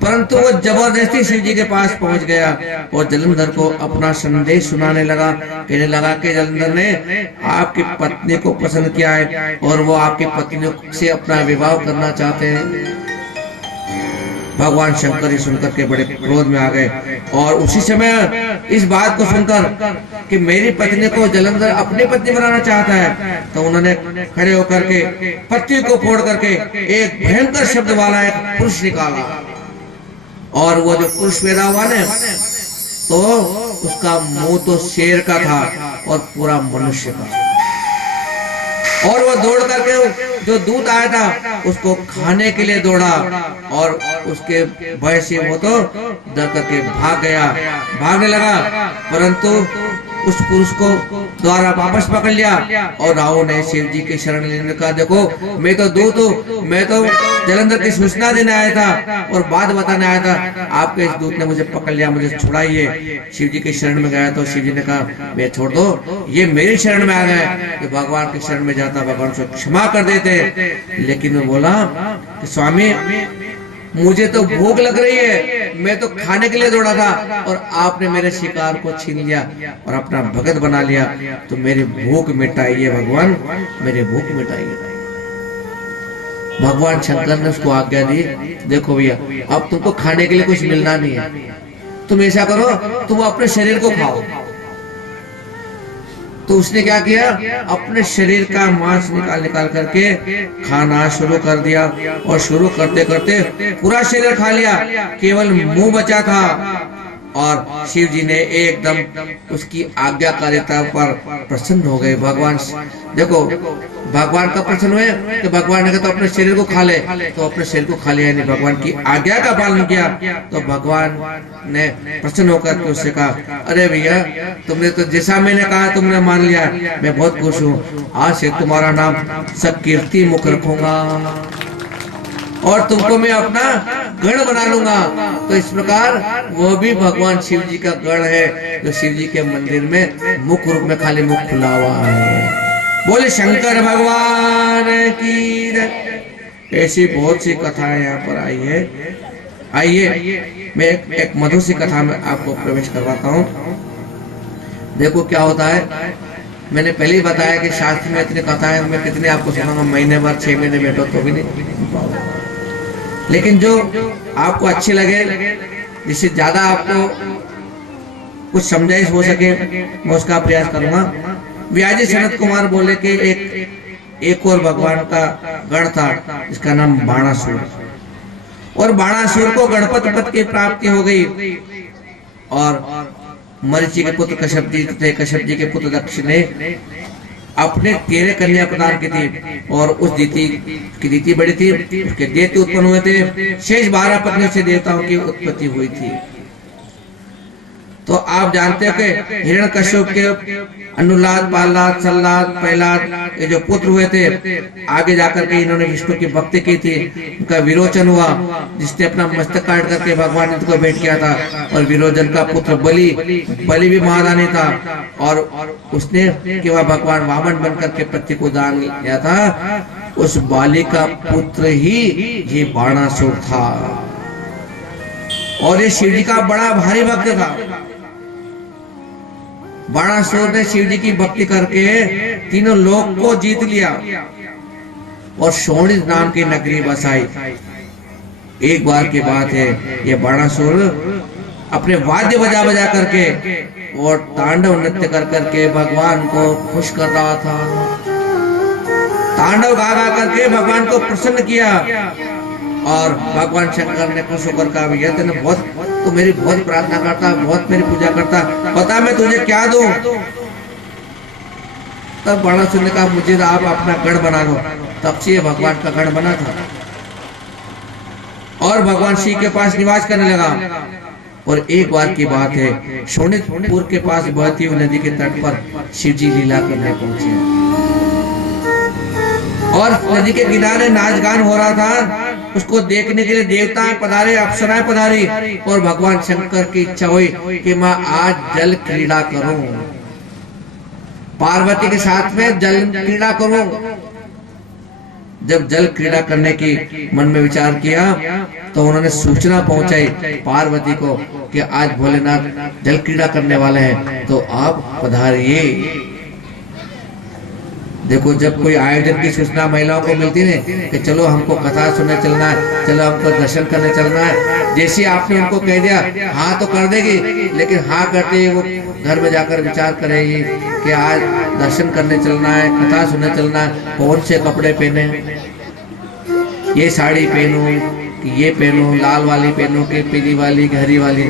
परंतु वो जबरदस्ती शिव जी के पास पहुंच गया और जालंधर को अपना संदेश सुनाने लगा। कहने लगा कि जालंधर ने आपकी पत्नी को पसंद किया है और वो आपकी पत्नी से अपना विवाह करना चाहते हैं। भगवान शंकर ये सुनकर के बड़े क्रोध में आ गए और उसी समय इस बात को सुनकर कि मेरी पत्नी को जलंधर अपनी पत्नी बनाना चाहता है, तो उन्होंने खड़े होकर के पत्नी को फोड़ करके एक भयंकर शब्द वाला एक पुरुष निकाला और वो जो पुरुष पैदा हुआ ना तो उसका मुंह तो शेर का था और पूरा मनुष्य का, और वो दौड़ करके जो दूध आया था उसको खाने के लिए दौड़ा और उसके भय से वो तो डर करके भागने लगा, परंतु उस पुरुष को द्वारा वापस पकड़ लिया और राहु ने शिव जी के शरण लेने का, देखो मैं तो दूत हूँ, मैं तो जलंधर की सूचना देने आया था और बात बताने आया था, आपके इस दूत ने मुझे पकड़ लिया, मुझे छुड़ाइए। शिव जी के शरण में गया तो शिव जी ने कहा मैं छोड़ दो, ये मेरी शरण में आ गए तो भगवान के शरण में जाता भगवान से क्षमा कर देते। लेकिन वो बोला कि स्वामी मुझे तो भूख लग रही है, मैं तो खाने के लिए दौड़ा था और आपने मेरे शिकार को छीन लिया और अपना भगत बना लिया, तो मेरी भूख मिटाइए भगवान, मेरी भूख मिटाइए। भगवान शंकर ने उसको आज्ञा दी, देखो भैया अब तुमको खाने के लिए कुछ मिलना नहीं है, तुम ऐसा करो तुम अपने शरीर को खाओ। तो उसने क्या किया, अपने शरीर का मांस निकाल करके खाना शुरू कर दिया और शुरू करते करते पूरा शरीर खा लिया, केवल मुंह बचा था। और शिव जी ने एकदम उसकी आज्ञाकारिता पर प्रसन्न हो गए। भगवान देखो भगवान का प्रसन्न हुए तो भगवान ने कहा तो अपने शरीर को खा ले, तो अपने शरीर को खा लिया, नहीं भगवान की आज्ञा का पालन किया। तो भगवान ने प्रसन्न होकर के उससे कहा, अरे भैया तुमने तो जैसा मैंने कहा तुमने मान लिया, मैं बहुत खुश हूँ, आज से तुम्हारा नाम सकीर्ति मुख रखूंगा और तुमको मैं अपना गण बना लूंगा। तो इस प्रकार वो भी भगवान शिव जी का गण है, जो शिव जी के मंदिर में मुख रूप में खाली मुख खुला हुआ है। बोले शंकर भगवान की जय। ऐसी बहुत सी कथाएं यहाँ पर आई है। आइए मैं एक मधुर सी कथा में आपको प्रवेश करवाता हूँ। देखो क्या होता है, मैंने पहले ही बताया कि शास्त्र में इतनी कथाएं मैं कितने आपको सुनाऊंगा, महीने भर 6 महीने बैठो तो भी नहीं, लेकिन जो आपको अच्छे लगे, जिससे ज्यादा आपको कुछ समझाइश हो सके, मैं उसका प्रयास करूंगा। व्याजी सनत कुमार बोले कि एक और भगवान का गण था जिसका नाम बाणासुर, और बाणासुर को गणपति पद की प्राप्ति हो गई और मरीचि के पुत्र कश्यप जी थे, कश्यप जी के पुत्र दक्ष ने अपने 13 कन्या प्रदान की थी और उस दीति की दीति बड़ी थी, उसके देवते उत्पन्न हुए थे, शेष 12 पत्नियों से देवताओं की उत्पत्ति हुई थी। तो आप जानते हो कि हिरण्यकश्यप के अनुलाद, पालाद, सल्लाद, प्रहलाद ये जो पुत्र हुए थे, आगे जाकर के इन्होंने विष्णु की भक्ति की थी, उनका विरोचन हुआ, जिसने अपना मस्तक काट करके भगवान इंद्र को भेंट किया था। और विरोचन का पुत्र बलि भी महादानी था और उसने केवल भगवान वामन बनकर के पति को दान दिया था। उस बाली का पुत्र ही ये बाणासुर था और ये शिव जी का बड़ा भारी भक्त था। बाणासुर ने शिव जी की भक्ति करके तीनों लोक को जीत लिया और शोणित नाम की नगरी बसाई। एक बार की बात है, ये बाणासुर अपने वाद्य बजा बजा करके और तांडव नृत्य कर करके भगवान को खुश कर रहा था। तांडव गा गा करके भगवान को प्रसन्न किया और भगवान शंकर ने खुश होकर कहा, भैया तेने तू मेरी बहुत प्रार्थना करता, बहुत मेरी पूजा करता, पता मैं तुझे क्या दूं? तब बाणासुर ने कहा, मुझे तो आप अपना गण बना लो। तब से भगवान का गण बना था और भगवान शिव के पास निवास करने लगा। और एक बार की बात है, शोणितपुर के पास बहती हुई नदी के तट पर शिव जी लीला करने पहुंचे और नदी के किनारे नाच गान हो रहा था। उसको देखने के लिए देवता पधारे, अप्सराएं पधारी और भगवान शंकर की इच्छा हुई कि मैं आज जल क्रीड़ा करूं, पार्वती के साथ में जल क्रीड़ा करूं। जब जल क्रीड़ा करने की मन में विचार किया तो उन्होंने सूचना पहुंचाई पार्वती को कि आज भोलेनाथ जल क्रीड़ा करने वाले हैं, तो आप पधारिए। देखो जब कोई आयोजन की सूचना महिलाओं को मिलती है कि चलो हमको कथा सुनने चलना है, चलो हमको दर्शन करने चलना है, जैसे आपने उनको कह दिया हाँ तो कर देगी, लेकिन हाँ करते ही वो घर में जाकर विचार करेगी कि आज दर्शन करने चलना है, कथा सुनने चलना है, कौन से कपड़े पहने, ये साड़ी पहनूं कि ये पहनूं, लाल वाली पहनूं कि पीली वाली कि हरी वाली।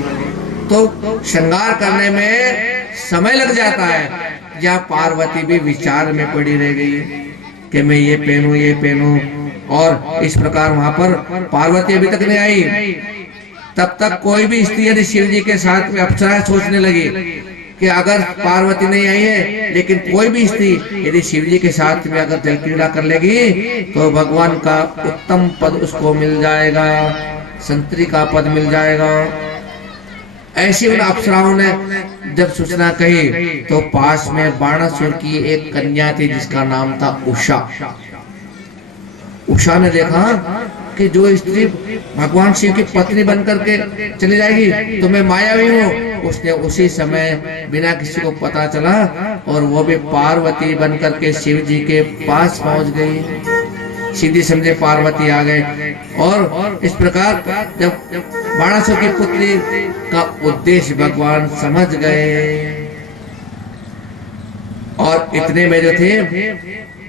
तो श्रृंगार करने में समय लग जाता है। या पार्वती भी विचार में पड़ी रह गई कि मैं ये पहनूं ये पहनूं, और इस प्रकार वहां पर पार्वती अभी तक नहीं आई। तब तक कोई भी स्त्री यदि शिव जी के साथ में अप्सराएं सोचने लगी कि अगर पार्वती नहीं आई है, लेकिन कोई भी स्त्री यदि शिव जी के साथ में अगर जल क्रीड़ा कर लेगी तो भगवान का उत्तम पद उसको मिल जाएगा, संतरी का पद मिल जाएगा। ऐसी उन अप्सराओं ने जब सूचना कही तो पास में बाणासुर की एक कन्या थी जिसका नाम था उषा। उषा ने देखा कि जो स्त्री भगवान शिव की पत्नी बनकर के चली जाएगी तो मैं मायावी हूँ। उसने उसी समय बिना किसी को पता चला और वो भी पार्वती बनकर के शिव जी के पास पहुंच गई। सीधी समझे पार्वती आ गए। और इस प्रकार जब बाणासुर की पुत्री का उद्देश्य भगवान समझ गए, और इतने में जो थे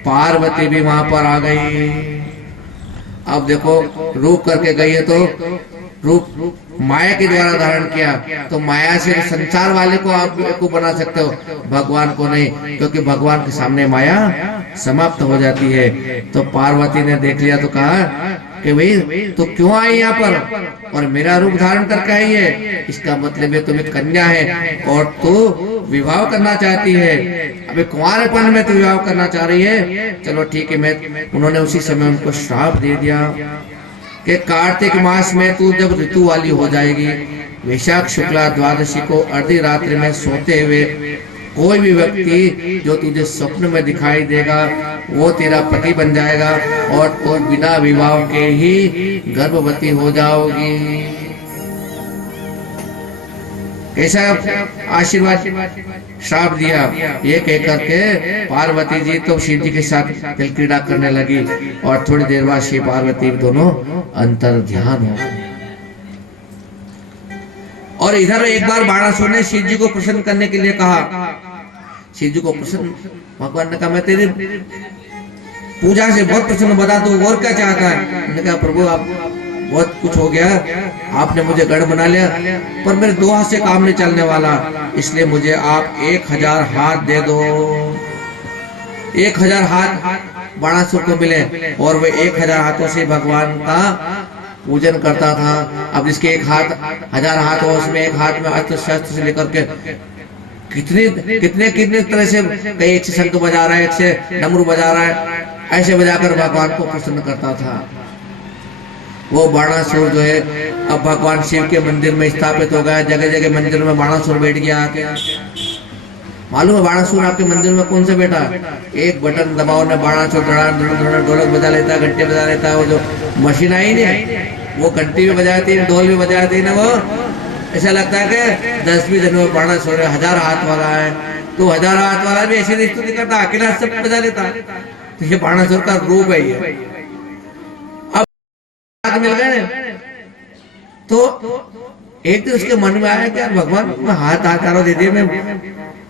पार्वती भी वहां पर आ गई। अब देखो रूप करके गई है तो रूप माया के द्वारा धारण किया, तो माया से संसार वाले को आप को बना सकते हो, भगवान को नहीं, क्योंकि भगवान के सामने माया समाप्त हो जाती है। तो पार्वती ने देख लिया तो कहा कि भाई तो क्यों आई यहाँ पर और मेरा रूप धारण करके आई है, इसका मतलब है तुम्हें कन्या है और तू विवाह करना चाहती है। अबे कुंवारेपन में तो विवाह करना चाह रही है, चलो ठीक है। मैं उन्होंने उसी समय उनको श्राप दे दिया कि कार्तिक मास में तू जब ऋतु वाली हो जाएगी, वैशाख शुक्ला द्वादशी को अर्धी रात्रि में सोते हुए कोई भी व्यक्ति जो तुझे स्वप्न में दिखाई देगा वो तेरा पति बन जाएगा और तू बिना विवाह के ही गर्भवती हो जाओगी। ऐसा आशीर्वाद श्राप दिया। ये कह करके पार्वती जी तो शिव जी के साथ जल क्रीड़ा करने लगी और थोड़ी देर बाद शिव पार्वती दोनों अंतर ध्यान हो गए। और इधर एक बार बाणासुर ने शिव जी को प्रसन्न करने के लिए कहा। शिव जी को प्रसन्न, भगवान ने कहा मैं तेरी पूजा से बहुत प्रसन्न, बता दो और क्या चाहता है। उन्होंने कहा प्रभु आप बहुत कुछ हो गया, आपने मुझे गढ़ बना लिया, पर मेरे दो हाथ से काम नहीं चलने वाला, इसलिए मुझे आप 1000 हाथ दे दो। 1000 हाथ बाणासुर को मिले और वे 1000 हाथों से भगवान का पूजन करता था। अब जिसके एक हाथ 1000 हाथ हो, उसमें एक हाथ में अस्त्र शस्त्र से लेकर के कितने तरह से, कई एक से शंख बजा रहा है, एक से डमरू बजा रहा है, ऐसे बजाकर भगवान को प्रसन्न करता था। वो बाणासुर जो है अब भगवान शिव के मंदिर में स्थापित हो गया। जगह जगह मंदिर में बाणासुर बैठ गया आके। मालूम है बाणासुर आपके मंदिर में कौन सा बैठा? एक बटन दबाओ ने बाणासुर ढोलक बजा लेता है, घंटे बजा लेता है। वो जो मशीन आई नहीं, वो घंटी भी बजाती है, ढोल भी बजाती है ना, वो ऐसा लगता है कि 10-20 दिन में बाणासुर 1000 हाथ वाला है। तो 1000 हाथ वाला भी ऐसे स्तुति करता, अकेला सब बजा लेता। तो ये बाणासुर का रूप है ये। मिल गए तो एक दिन उसके मन में आया कि यार भगवान हाथ दे दिए, मैं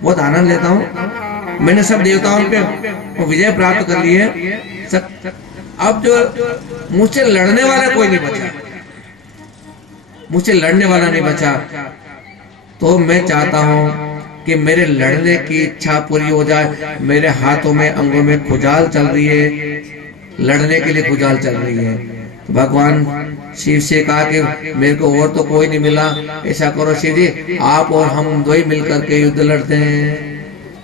बहुत आनंद लेता हूँ, मैंने सब देवताओं पे विजय प्राप्त कर ली है सब। अब जो मुझसे लड़ने वाला कोई नहीं बचा, मुझसे लड़ने वाला नहीं बचा, तो मैं चाहता हूँ कि मेरे लड़ने की इच्छा पूरी हो जाए। मेरे हाथों में अंगों में खुजाल चल रही है, लड़ने के लिए खुजाल चल रही है। तो भगवान शिव से कहा कि मेरे को और तो कोई नहीं मिला, ऐसा करो शिव जी आप और हम दो ही मिलकर के युद्ध लड़ते हैं।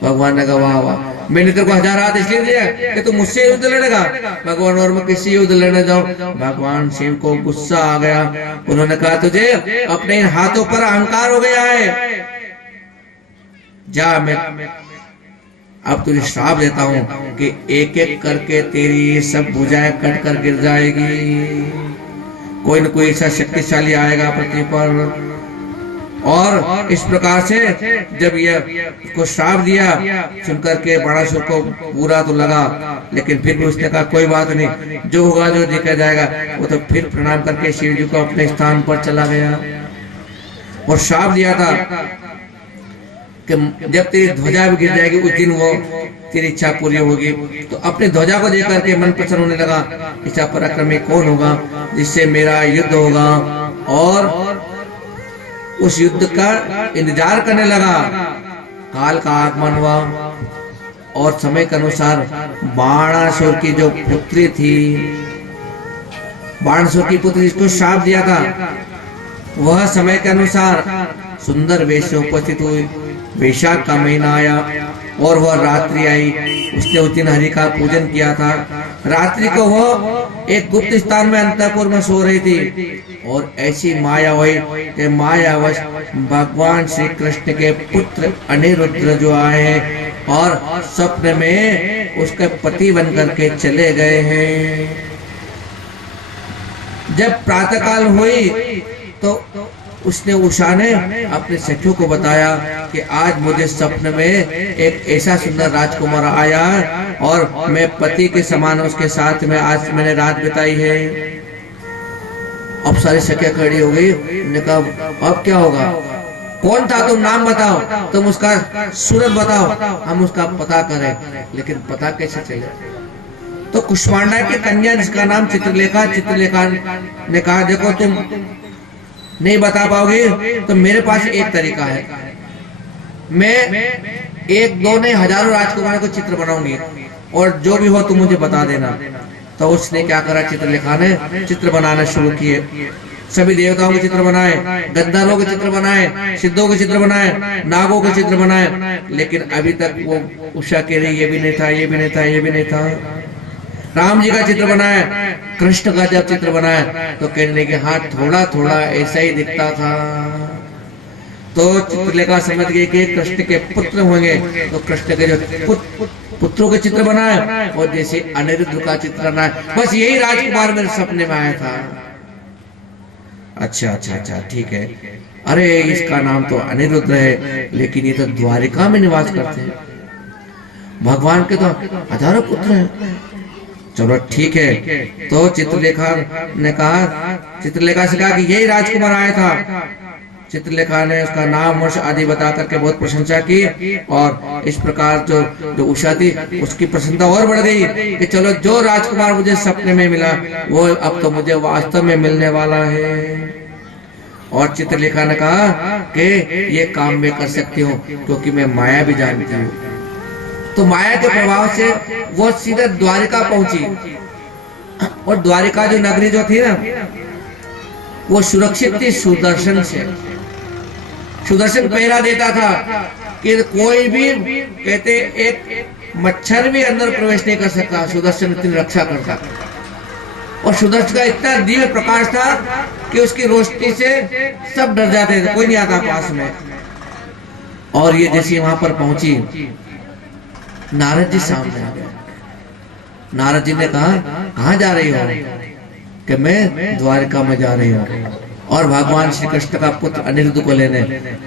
भगवान ने कहा वाह वाह, मैंने तेरे को 1000 हाथ इसलिए दिया कि तू मुझसे युद्ध लड़ेगा। भगवान और मैं किसी युद्ध लड़ने जाऊं? भगवान शिव को गुस्सा आ गया। उन्होंने कहा तुझे अपने इन हाथों पर अहंकार हो गया है, जा मैं अब तुझे श्राप देता हूँ कि एक एक करके तेरी सब भुजाएं कट कर गिर जाएगी। कोई न कोई ऐसा शक्तिशाली आएगा पृथ्वी पर और इस प्रकार से जब यह को श्राप दिया सुनकर के बाणासुर को बुरा तो लगा, लेकिन फिर भी उसने कहा कोई बात नहीं, जो होगा जो देखा जाएगा। वो तो फिर प्रणाम करके शिव जी को अपने स्थान पर चला गया और श्राप दिया था कि जब तेरी ध्वजा भी गिर जाएगी उस दिन वो तेरी इच्छा पूरी होगी। तो अपनी ध्वजा को देख करके मन प्रसन्न होने लगा, इच्छा पराक्रमी कौन होगा जिससे मेरा युद्ध होगा, और उस युद्ध का इंतजार करने लगा। काल का आगमन हुआ और समय के अनुसार बाणासुर की जो पुत्री थी, बाणासुर की पुत्री जिसको श्राप दिया था, वह समय के अनुसार सुंदर वेश में उपस्थित हुई। वैशाख का महीना आया और वह रात्रि आई। उसने उस दिन हरि का पूजन किया था। रात्रि को वह एक गुप्त स्थान में अंतःपुर में सो रही थी और ऐसी माया हुई कि मायावश भगवान श्री कृष्ण के पुत्र अनिरुद्ध जो आए और स्वप्न में उसके पति बन करके चले गए हैं। जब प्रातःकाल हुई तो उसने उषा ने अपने सखियों को बताया कि आज मुझे स्वप्न में एक ऐसा सुंदर राजकुमार आया और मैं पति के समान उसके साथ में आज मैंने रात बिताई है। अब सारी सखियां खड़ी हो गई। उन्होंने कहा अब क्या होगा, कौन था तुम, नाम बताओ, तुम उसका सूरत बताओ, हम उसका पता करें। लेकिन पता कैसे चले? तो कुष्मांडा की कन्या जिसका नाम चित्रलेखा ने कहा देखो तुम नहीं बता पाओगे तो मेरे पास एक तरीका है, मैं एक दो नहीं हजारों राजकुमारों को चित्र बनाऊंगी और जो भी हो तुम मुझे बता देना। तो उसने क्या करा, चित्रलेखा ने चित्र बनाना शुरू किए। सभी देवताओं के चित्र बनाए, गंधर्वों के चित्र बनाए, सिद्धों के चित्र बनाए, नागों के चित्र बनाए, लेकिन अभी तक वो उषा कह रही ये भी नहीं था, ये भी नहीं था, ये भी नहीं था। राम जी का चित्र बनाया, कृष्ण का जब चित्र बनाया तो कहने लगे हाँ थोड़ा थोड़ा ऐसा ही दिखता था। तो चित्रलेखा समझ गए कि कृष्ण के पुत्र होंगे, तो कृष्ण के जो पुत्रों के चित्र बनाए और जैसे अनिरुद्ध का चित्र बनाया, बस यही राजकुमार मेरे सपने में आया था। अच्छा अच्छा अच्छा ठीक है, अरे इसका नाम तो अनिरुद्ध है, लेकिन ये तो द्वारिका में निवास करते हैं, भगवान के तो हजारों पुत्र हैं। चलो ठीक है। तो चित्रलेखा ने कहा, चित्रलेखा से कहा कि यही राजकुमार आया था। चित्रलेखा ने उसका नाम वंश आदि बता करके बहुत प्रशंसा की और इस प्रकार जो उषा थी उसकी प्रसन्नता और बढ़ गई कि चलो जो राजकुमार मुझे सपने में मिला वो अब तो मुझे वास्तव में मिलने वाला है। और चित्रलेखा ने कहा कि ये काम मैं कर सकती हूँ क्योंकि मैं माया भी जानती हूँ। तो माया के प्रभाव से वो सीधे द्वारिका पहुंची और द्वारिका जो नगरी जो थी ना वो सुरक्षित थी सुदर्शन से। सुदर्शन पहरा देता था कि कोई भी कहते एक मच्छर भी अंदर प्रवेश नहीं कर सकता, सुदर्शन इतनी रक्षा करता। और सुदर्शन का इतना दिव्य प्रकाश था कि उसकी रोशनी से सब डर जाते थे, कोई नहीं आता पास में। और ये जैसे वहां पर पहुंची, नारद जी सामने आ गए। नारद जी ने कहा कहाँ जा रही हो? कि मैं द्वारिका में जा रही हूँ और भगवान श्री कृष्ण का पुत्र अनिरुद्ध को लेने।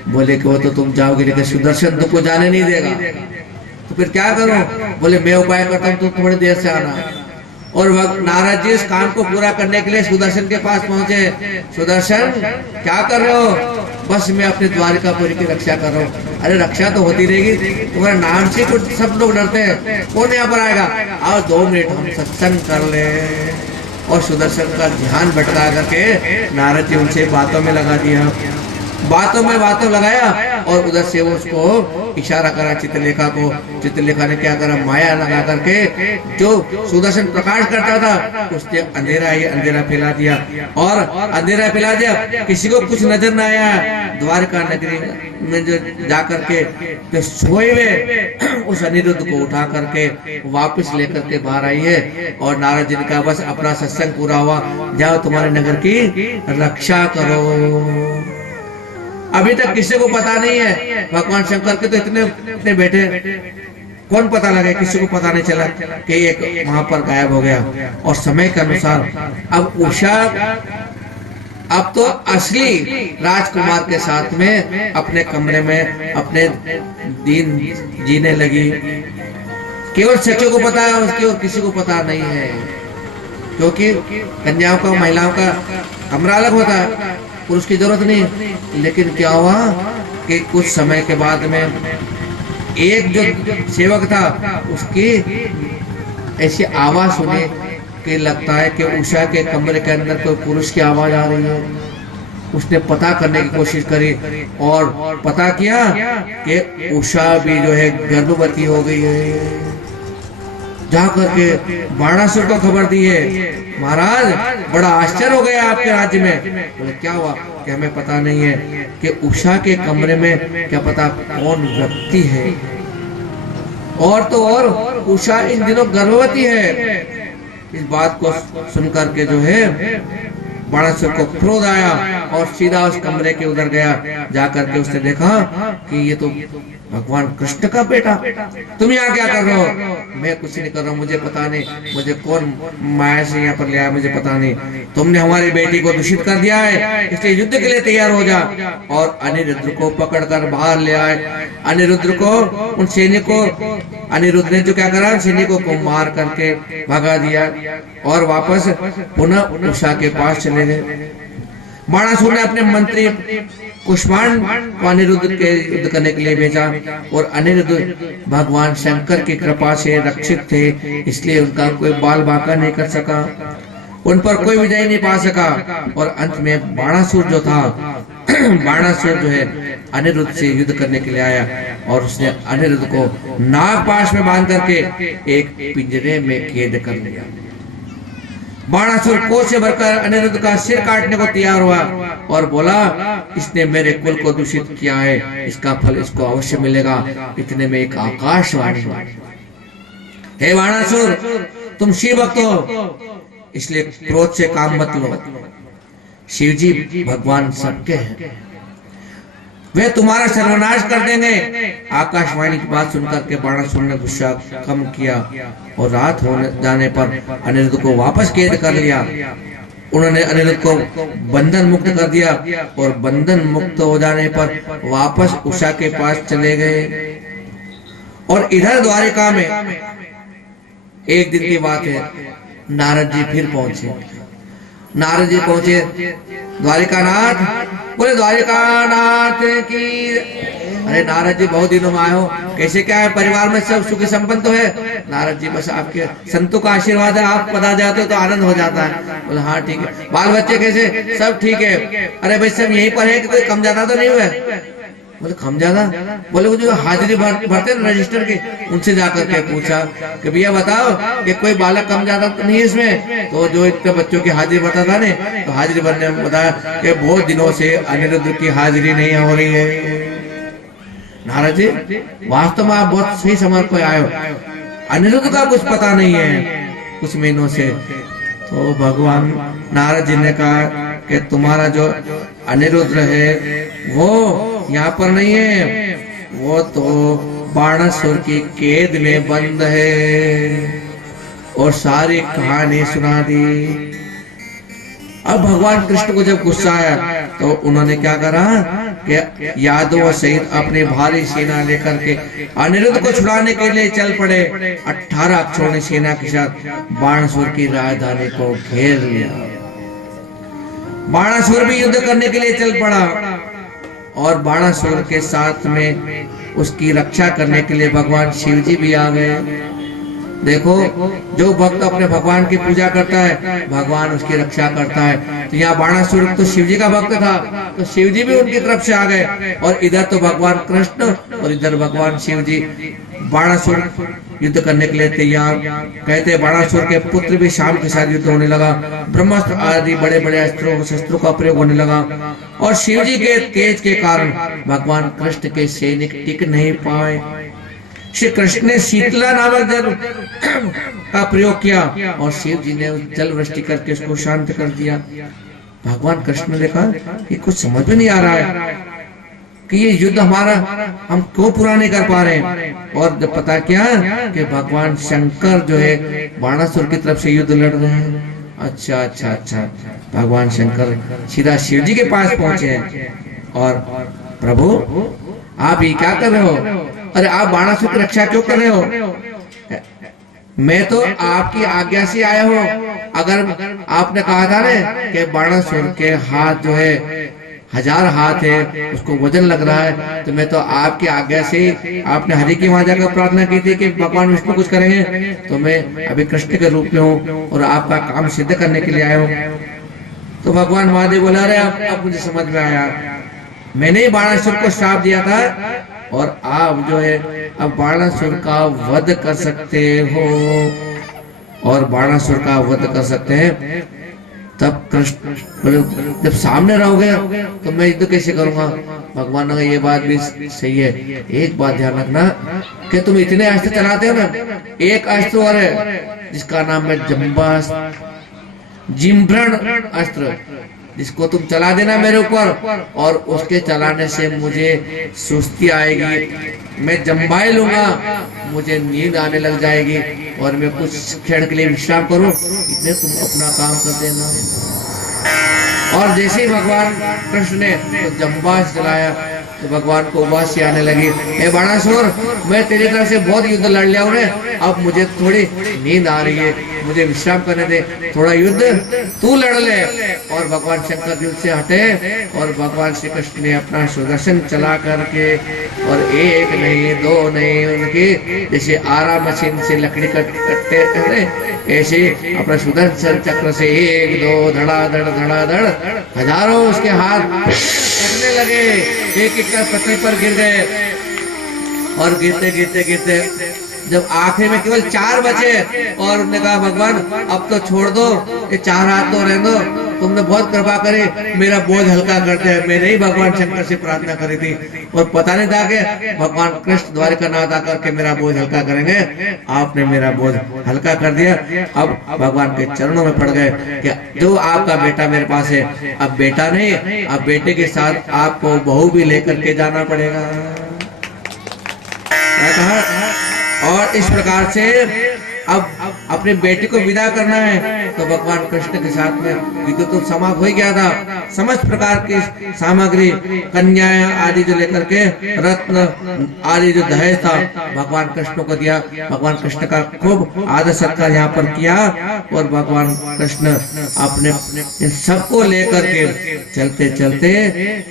बोले कि वो तो तुम जाओगे लेकिन सुदर्शन तुमको जाने नहीं देगा, तो फिर क्या करो? बोले मैं उपाय करता हूँ, तुम थोड़ी देर से आना। और नारद जी इस काम को पूरा करने के लिए सुदर्शन के पास पहुंचे। सुदर्शन क्या कर रहे हो? बस मैं अपने द्वारिकापुरी की रक्षा कर रहा हूँ। अरे रक्षा तो होती रहेगी, तुम्हारे नाम से कुछ सब लोग डरते हैं, कौन यहाँ पर आएगा? आओ 2 मिनट हम सत्संग कर ले। और सुदर्शन का ध्यान भटका करके नारद जी उनसे बातों में लगा दिया, बातों लगाया और उधर से वो उसको इशारा करा चित्रलेखा को। चित्रलेखा ने क्या करा, माया लगा करके जो सुदर्शन प्रकाश करता था उसने अंधेरा ही अंधेरा फैला दिया। और अंधेरा फैला दिया, किसी को कुछ नजर न आया। द्वारका नगरी में जो जाकर के जो सोए हुए उस अनिरुद्ध को उठा करके वापस लेकर के बाहर आई है। और नारद जी ने कहा बस अपना सत्संग पूरा हुआ, जाओ तुम्हारे नगर की रक्षा करो। अभी तक किसी को पता नहीं है, भगवान शंकर के तो इतने बैठे, कौन पता लगे? किसी को पता नहीं चला कि एक वहां पर गायब हो गया। और समय के अनुसार अब उषा अब तो असली राजकुमार के साथ में अपने कमरे में अपने दिन जीने लगी। केवल सखियों को पता है उसकी, और किसी को पता नहीं है, क्योंकि कन्याओं का महिलाओं का कमरा अलग होता है, पुरुष की जरूरत नहीं। लेकिन क्या हुआ कि कुछ समय के बाद में एक जो सेवक था उसकी ऐसी आवाज सुने कि लगता है कि उषा के कमरे के अंदर कोई पुरुष की आवाज आ रही है। उसने पता करने की कोशिश करी और पता किया कि उषा भी जो है गर्भवती हो गई है। जा करके बाणासुर को खबर दी है, महाराज बड़ा आश्चर्य हो गया आपके राज्य में। बोले क्या हुआ? कि हमें पता नहीं है कि उषा के कमरे में क्या पता कौन व्यक्ति है, और तो और उषा इन दिनों गर्भवती है। इस बात को सुनकर के जो है बाणासुर को क्रोध आया और सीधा उस कमरे के उधर गया। जाकर के उसने देखा कि ये तो भगवान कृष्ण का बेटा, तुम यहाँ क्या कर रहे हो? मैं कुछ नहीं कर रहा हूँ, मुझे पता नहीं, मुझे कौन माया से यहाँ पर ले आया मुझे पता नहीं। तुमने हमारी बेटी को दूषित कर दिया है, इसलिए युद्ध के लिए तैयार हो जा। और अनिरुद्ध को पकड़कर बाहर ले आए। अनिरुद्ध को उन सैनिकों, अनिरुद्ध ने जो क्या करा, सैनिकों को मार करके भगा दिया और वापस पुनः उषा के पास चले गए। बाणासुर ने अपने मंत्री कुष्मांड को अनिरुद्ध के युद्ध करने के लिए भेजा, और अनिरुद्ध भगवान शंकर की कृपा से रक्षित थे, इसलिए उनका कोई बाल बांका नहीं कर सका, उन पर कोई विजय नहीं पा सका। और अंत में बाणासुर जो था बाणासुर जो है अनिरुद्ध से युद्ध करने के लिए आया, और उसने अनिरुद्ध को नागपाश में बांध करके एक पिंजरे में कैद कर लिया। बाणासुर कोस से भरकर अनिरुद्ध का सिर काटने को तैयार हुआ और बोला, इसने मेरे कुल को दूषित किया है, इसका फल इसको अवश्य मिलेगा। इतने में एक आकाशवाणी हुई, हे बाणासुर, तुम शिव भक्त हो, इसलिए क्रोध से काम मत लो। शिव जी भगवान सबके हैं, वे तुम्हारा सर्वनाश कर देंगे। आकाशवाणी की बात सुनकर के बाणासुर ने गुस्सा कम किया और रात होने जाने पर अनिरुद्ध को वापस कैद कर लिया। उन्होंने अनिरुद्ध को बंधन मुक्त कर दिया, और बंधन मुक्त हो जाने पर वापस उषा के पास चले गए। और इधर द्वारिका में एक दिन की बात है, नारद जी फिर पहुंचे। नारद जी पहुंचे, द्वारिकानाथ, बोले द्वारिकानाथ की। अरे नारद जी बहुत दिनों में आए हो, कैसे क्या है, परिवार में सब सुखी संपन्न तो है? नारद जी बस आपके संतों का आशीर्वाद है, आप पता जाते हो तो आनंद हो जाता है। बोले हाँ ठीक है। बाल बच्चे कैसे? सब ठीक है। अरे भाई सब यहीं पर है कि कोई कम ज्यादा तो नहीं हुआ? बोले कम ज्यादा? बोले वो जो हाजिरी भरते ना रजिस्टर के, उनसे जाकर के पूछा कि भैया बताओ कि कोई बालक कम ज्यादा तो नहीं है इसमें? तो जो इतने बच्चों की हाजिरी भरता था ने, तो हाजिरी भरने में बताया कि बहुत दिनों से अनिरुद्ध की हाजिरी नहीं हो रही है। नारद जी वास्तव में आप बहुत सही समय को आए हो, अनिरुद्ध का कुछ पता नहीं है कुछ महीनों से। तो भगवान नारद जी ने कहा कि तुम्हारा जो अनिरुद्ध है वो यहाँ पर नहीं है, वो तो बाणासुर की कैद में बंद है। और सारी कहानी सुना दी। अब भगवान कृष्ण को जब गुस्सा आया तो उन्होंने क्या करा कि यादव सहित अपनी भारी सेना लेकर के अनिरुद्ध को छुड़ाने के लिए चल पड़े। 18 अक्षौणी सेना के साथ बाणासुर की राजधानी को घेर लिया। बाणासुर भी युद्ध करने के लिए चल पड़ा, और बाणासुर के साथ में उसकी रक्षा करने के लिए भगवान शिव जी भी आ गए। देखो, जो भक्त अपने भगवान की पूजा करता है भगवान उसकी रक्षा करता है। तो यहाँ बाणासुर तो शिव जी का भक्त था, तो शिव जी भी उनकी तरफ से आ गए। और इधर तो भगवान कृष्ण और इधर भगवान शिव जी बाणासुर युद्ध करने के लिए तैयार। कहते बाणासुर के पुत्र भी शाम के साथ युद्ध होने लगा। ब्रह्मास्त्र आदि बड़े बड़े अस्त्रों शस्त्रों का प्रयोग होने लगा, और शिव जी के तेज के कारण भगवान कृष्ण के सैनिक टिक नहीं पाए। श्री कृष्ण ने शीतला नामक जल का प्रयोग किया, और शिव जी ने जल वृष्टि करके उसको शांत कर दिया। भगवान कृष्ण ने देखा कि कुछ समझ में नहीं आ रहा है कि ये युद्ध हमारा हम क्यों पूरा नहीं कर पा रहे हैं। और जब पता क्या कि भगवान शंकर जो है बाणासुर की तरफ से युद्ध लड़ रहे हैं। अच्छा अच्छा अच्छा, भगवान शंकर सीधा शिव जी के पास पहुंचे हैं और प्रभु आप ये क्या कर रहे हो? अरे आप बाणासुर की रक्षा क्यों कर रहे हो? मैं तो आपकी आज्ञा से आया हूँ। अगर आपने कहा था ना कि बाणासुर के हाथ जो है 1000 हाथ है, उसको वजन लग रहा है, तो मैं तो आपकी आज्ञा से, आपने हरि की वहां जाकर प्रार्थना की थी कि भगवान विष्णु कुछ करेंगे, तो मैं अभी कृष्ण के रूप में हूँ और आपका काम सिद्ध करने के लिए आया हूँ। तो भगवान महादेव बोला, अरे अब मुझे समझ में आया, मैंने ही बाणासुर को श्राप दिया था और आप जो है अब बाणासुर का वध कर सकते हो और बाणासुर का वध कर सकते हैं। तब कृष्ण जब सामने रहोगे तो मैं युद्ध कैसे करूंगा? भगवान ने कहा ये बात भी सही है, एक बात ध्यान रखना कि तुम इतने अस्त्र चलाते हो ना, एक अस्त्र और है जिसका नाम है जम्बास्त्र, जिम्भ्रण अस्त्र, जिसको तुम चला देना मेरे ऊपर और उसके चलाने से मुझे सुस्ती आएगी, मैं जम्बाई लूंगा, मुझे नींद आने लग जाएगी और मैं कुछ क्षण के लिए विश्राम करूं, इतने तुम अपना काम कर देना। और जैसे ही भगवान कृष्ण ने तो जम्बास्त्र चलाया तो भगवान को उबासी आने लगी, हे बाणासुर, मैं तेरी तरफ से बहुत युद्ध लड़ लिया हूं, अब मुझे थोड़ी नींद आ रही है, मुझे विश्राम करने दे, थोड़ा युद्ध तू लड़ ले। और भगवान शंकर युद्ध से हटे और भगवान श्री कृष्ण ने अपना सुदर्शन चला करके, और एक नहीं दो नहीं, उनकी जैसे आरा मशीन से लकड़ी कटते ऐसे अपना सुदर्शन चक्र से एक दो धड़ाधड़ हजारों उसके हाथ कटने लगे, एक एक पृथ्वी पर गिर गए और गिरते गिरते गिरते जब आखिर में केवल 4 बचे और उन्होंने कहा भगवान अब तो छोड़ दो, ये 4 हाथ तो रहने दो, तुमने बहुत कृपा करी, मेरा बोझ हल्का करते हैं। मैंने ही भगवान शंकर से प्रार्थना करी थी और पता नहीं था कि भगवान कृष्ण द्वारिकानाथ आकर के मेरा बोझ हल्का करेंगे, आपने मेरा बोझ हल्का कर दिया। अब भगवान के चरणों में पड़ गए कि जो आपका बेटा मेरे पास है, अब बेटा नहीं, अब बेटे के साथ आपको बहू भी लेकर के जाना पड़ेगा। और इस प्रकार से अब अपने बेटे को विदा करना है, तो भगवान कृष्ण के साथ में युद्ध तो समाप्त हो गया था, समस्त प्रकार की सामग्री कन्याएं आदि जो लेकर के रत्न आदि जो दहेज था भगवान कृष्ण को दिया। भगवान कृष्ण का खूब आदर सत्कार यहाँ पर किया और भगवान कृष्ण अपने सबको लेकर के चलते चलते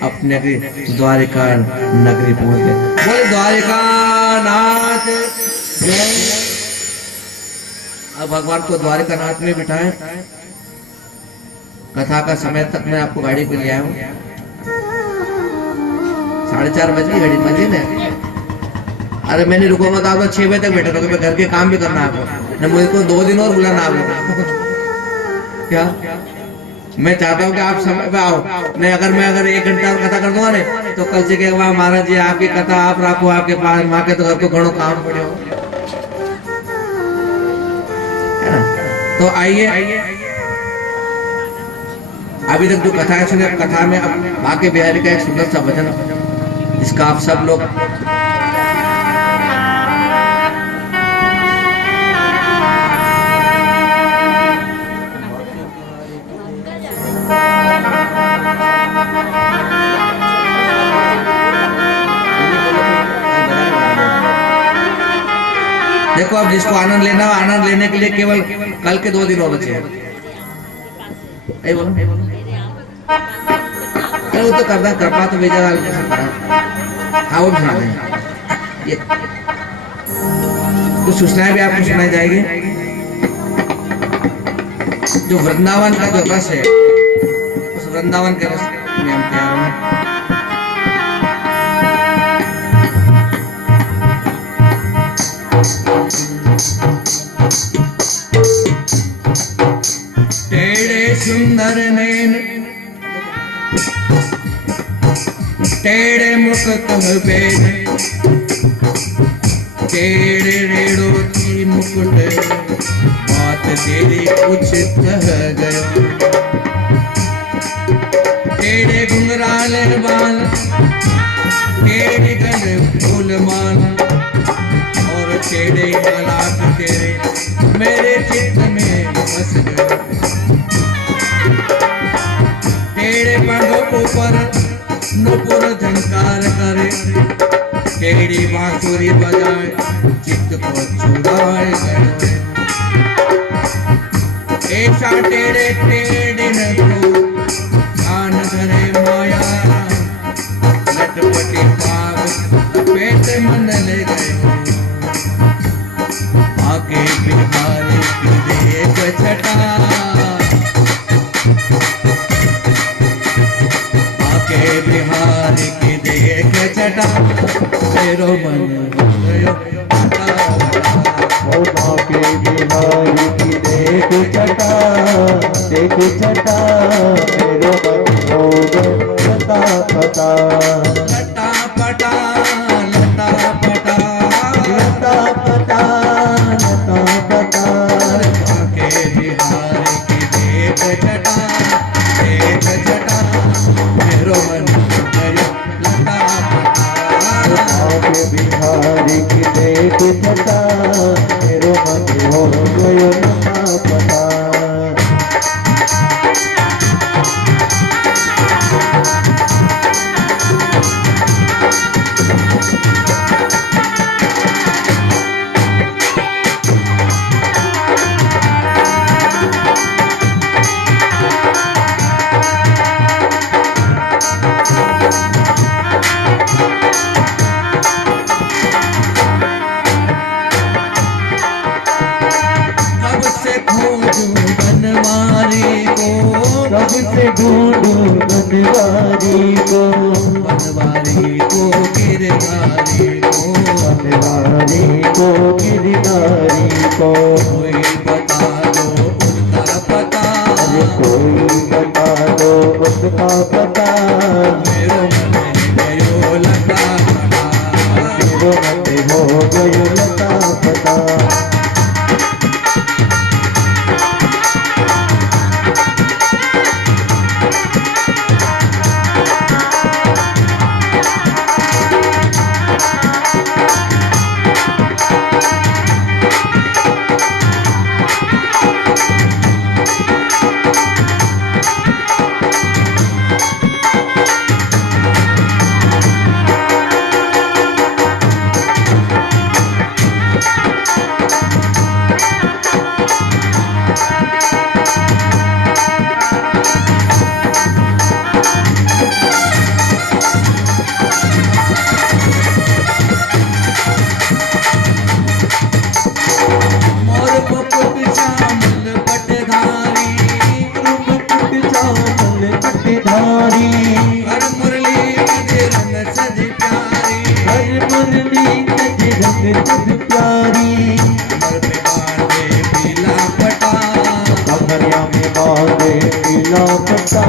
अपने द्वारिका नगरी पहुंच गए। बोले द्वारिका नाथ जय। अब भगवान को द्वारिका नाथ में बिठाए, कथा का समय तक मैं आपको गाड़ी पे ले आया हूँ, 4:30 बजे गाड़ी बजे में। अरे मैंने रुको मत, आपको 6 बजे तक बैठा रहोगे, घर के काम भी करना आपको, न मुझे को 2 दिन और बुलाना आप लोग। क्या मैं चाहता हूँ कि आप समय पे आओ, नहीं अगर 1 घंटा और कथा कर दूंगा ना तो कल से के महाराज जी आपकी कथा आप रखो आपके पास, माँ के तो घर को घणो काम पड़े हो। तो आइए, अभी तक जो कथा है सुने, कथा में अब बाके बिहारी का एक सुंदर सा भजन जिसका आप सब लोग देखो, अब जिसको आनंद लेना हो, आनंद लेने के लिए केवल कल के 2 दिन और बचे हैं। बोलो वो तो करता कृपा तो भेजा, हाँ वो सुना दें, कुछ सूचनाएं भी आपको सुनाई जाएगी। जो वृंदावन का जो रस है, उस वृंदावन के रस में हम तैयार हैं। टेढ़े सुंदर नैन टेढ़े मुख तुम बेन, टेढ़े रेड़ो की मुकुट, बात तेरी कुछ कह गयो। टेढ़े घुंघराल बाल, टेढ़े गल फूल माल, और टेढ़े मलाक तेरे मेरे चित्त में बस गए। दिशा टेढ़े टेढ़े न को कान धरे माया लटपटी पाग पेट मन ले गयो आगे बिहारी की देख छटा आगे बिहारी की देख छटा मेरो मन गयो आगे बिहारी की देख छटा मेरो मन हो गयो लता पता लटा पटा लटा पटा लता पता लता पता आके बिहारी की देख छटा मेरो मन गयो लटा पटा आगे बिहारी की देख छटा मेरो मन हो गयो लता पता कब से खोजूं बनवारी को कब से ढूंढूं बनवारी को गिरधारी को बनवारी को गिरधारी को कोई बता दो उसका पता अरे कोई बता दो उसका पता मेरो मन गयो लटा पटा मेरो मन हो गयो लता पता मोर मुकुट श्यामल पटधारी चावल पटधारी हर मुरली मदिरन सज प्यारी हर मुरली सज रंग सज प्यारी कमर पे बांधे पीला पटा कमरिया में बांधे पीला पट्टा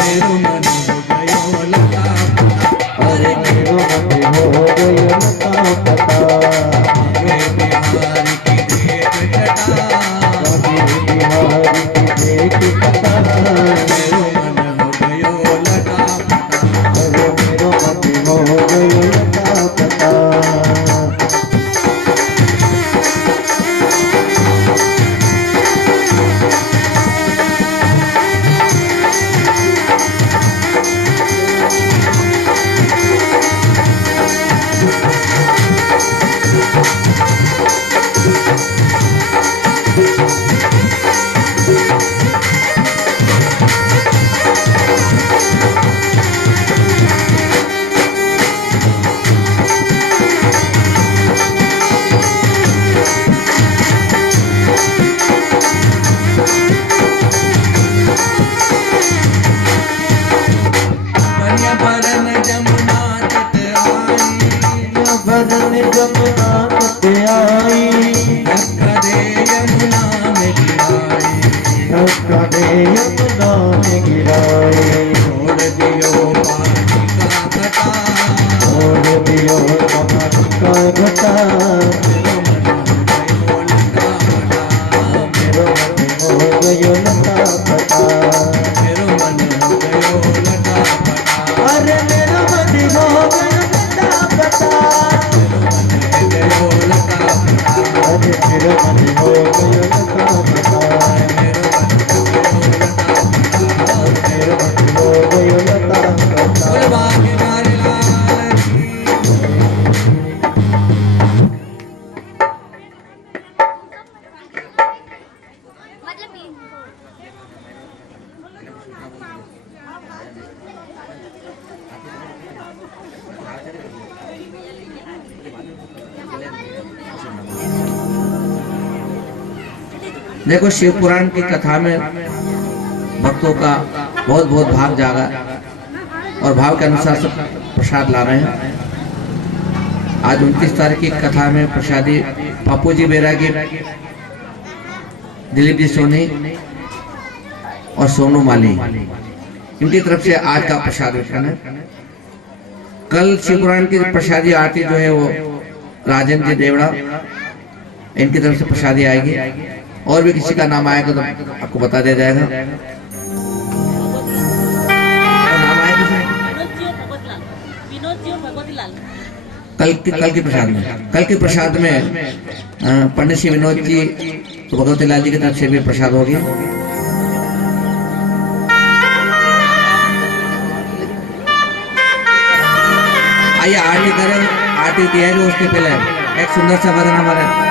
मेरो मन हो गयो लता पटा अरे मेरो मन हो गयो लता पता आगे बिहारी की देख छटा आगे बिहारी की देख पता मेरो मन हो गयो लटा पटा अरे मेरो मन हो गयो लता पता कन्या भरन जमुना तट आई भजन जमुना तट आई धक्का दे यमुना में गिराई धक्का दे यमुना में गिराए छोड़ दियो पानी का घटा छोड़ दियो पानी का घटा मेरो मन हो गयो लटा पटा मेरो मन हो गयो लता पता मेरो मन हो गयो लटा पटा अरे मेरो मन हो गयो लता पता मेरो मन हो गयो लटा पटा अरे मेरो मन हो गयो लता पता मेरो मन देखो शिव पुराण की कथा में भक्तों का बहुत बहुत भाव जागा और भाव के अनुसार सब प्रसाद ला रहे हैं। आज 29 तारीख की कथा में प्रसादी पप्पू जी बैरागी, दिलीप जी सोनी और सोनू माली, इनकी तरफ से आज का प्रसाद वितरण है। कल शिव पुराण की प्रसादी आरती जो है वो राजेंद्र जी देवड़ा, इनकी तरफ से प्रसादी आएगी। और भी किसी का नाम आएगा तो आपको बता दिया जाएगा। नाम आएगा कल की प्रसाद में पंडित श्री विनोद जी तो भगवती लाल जी की तरफ से भी प्रसाद होगी। आइए आरती करें। आरती तैयारी उसके पहले एक सुंदर सा भजन हमारे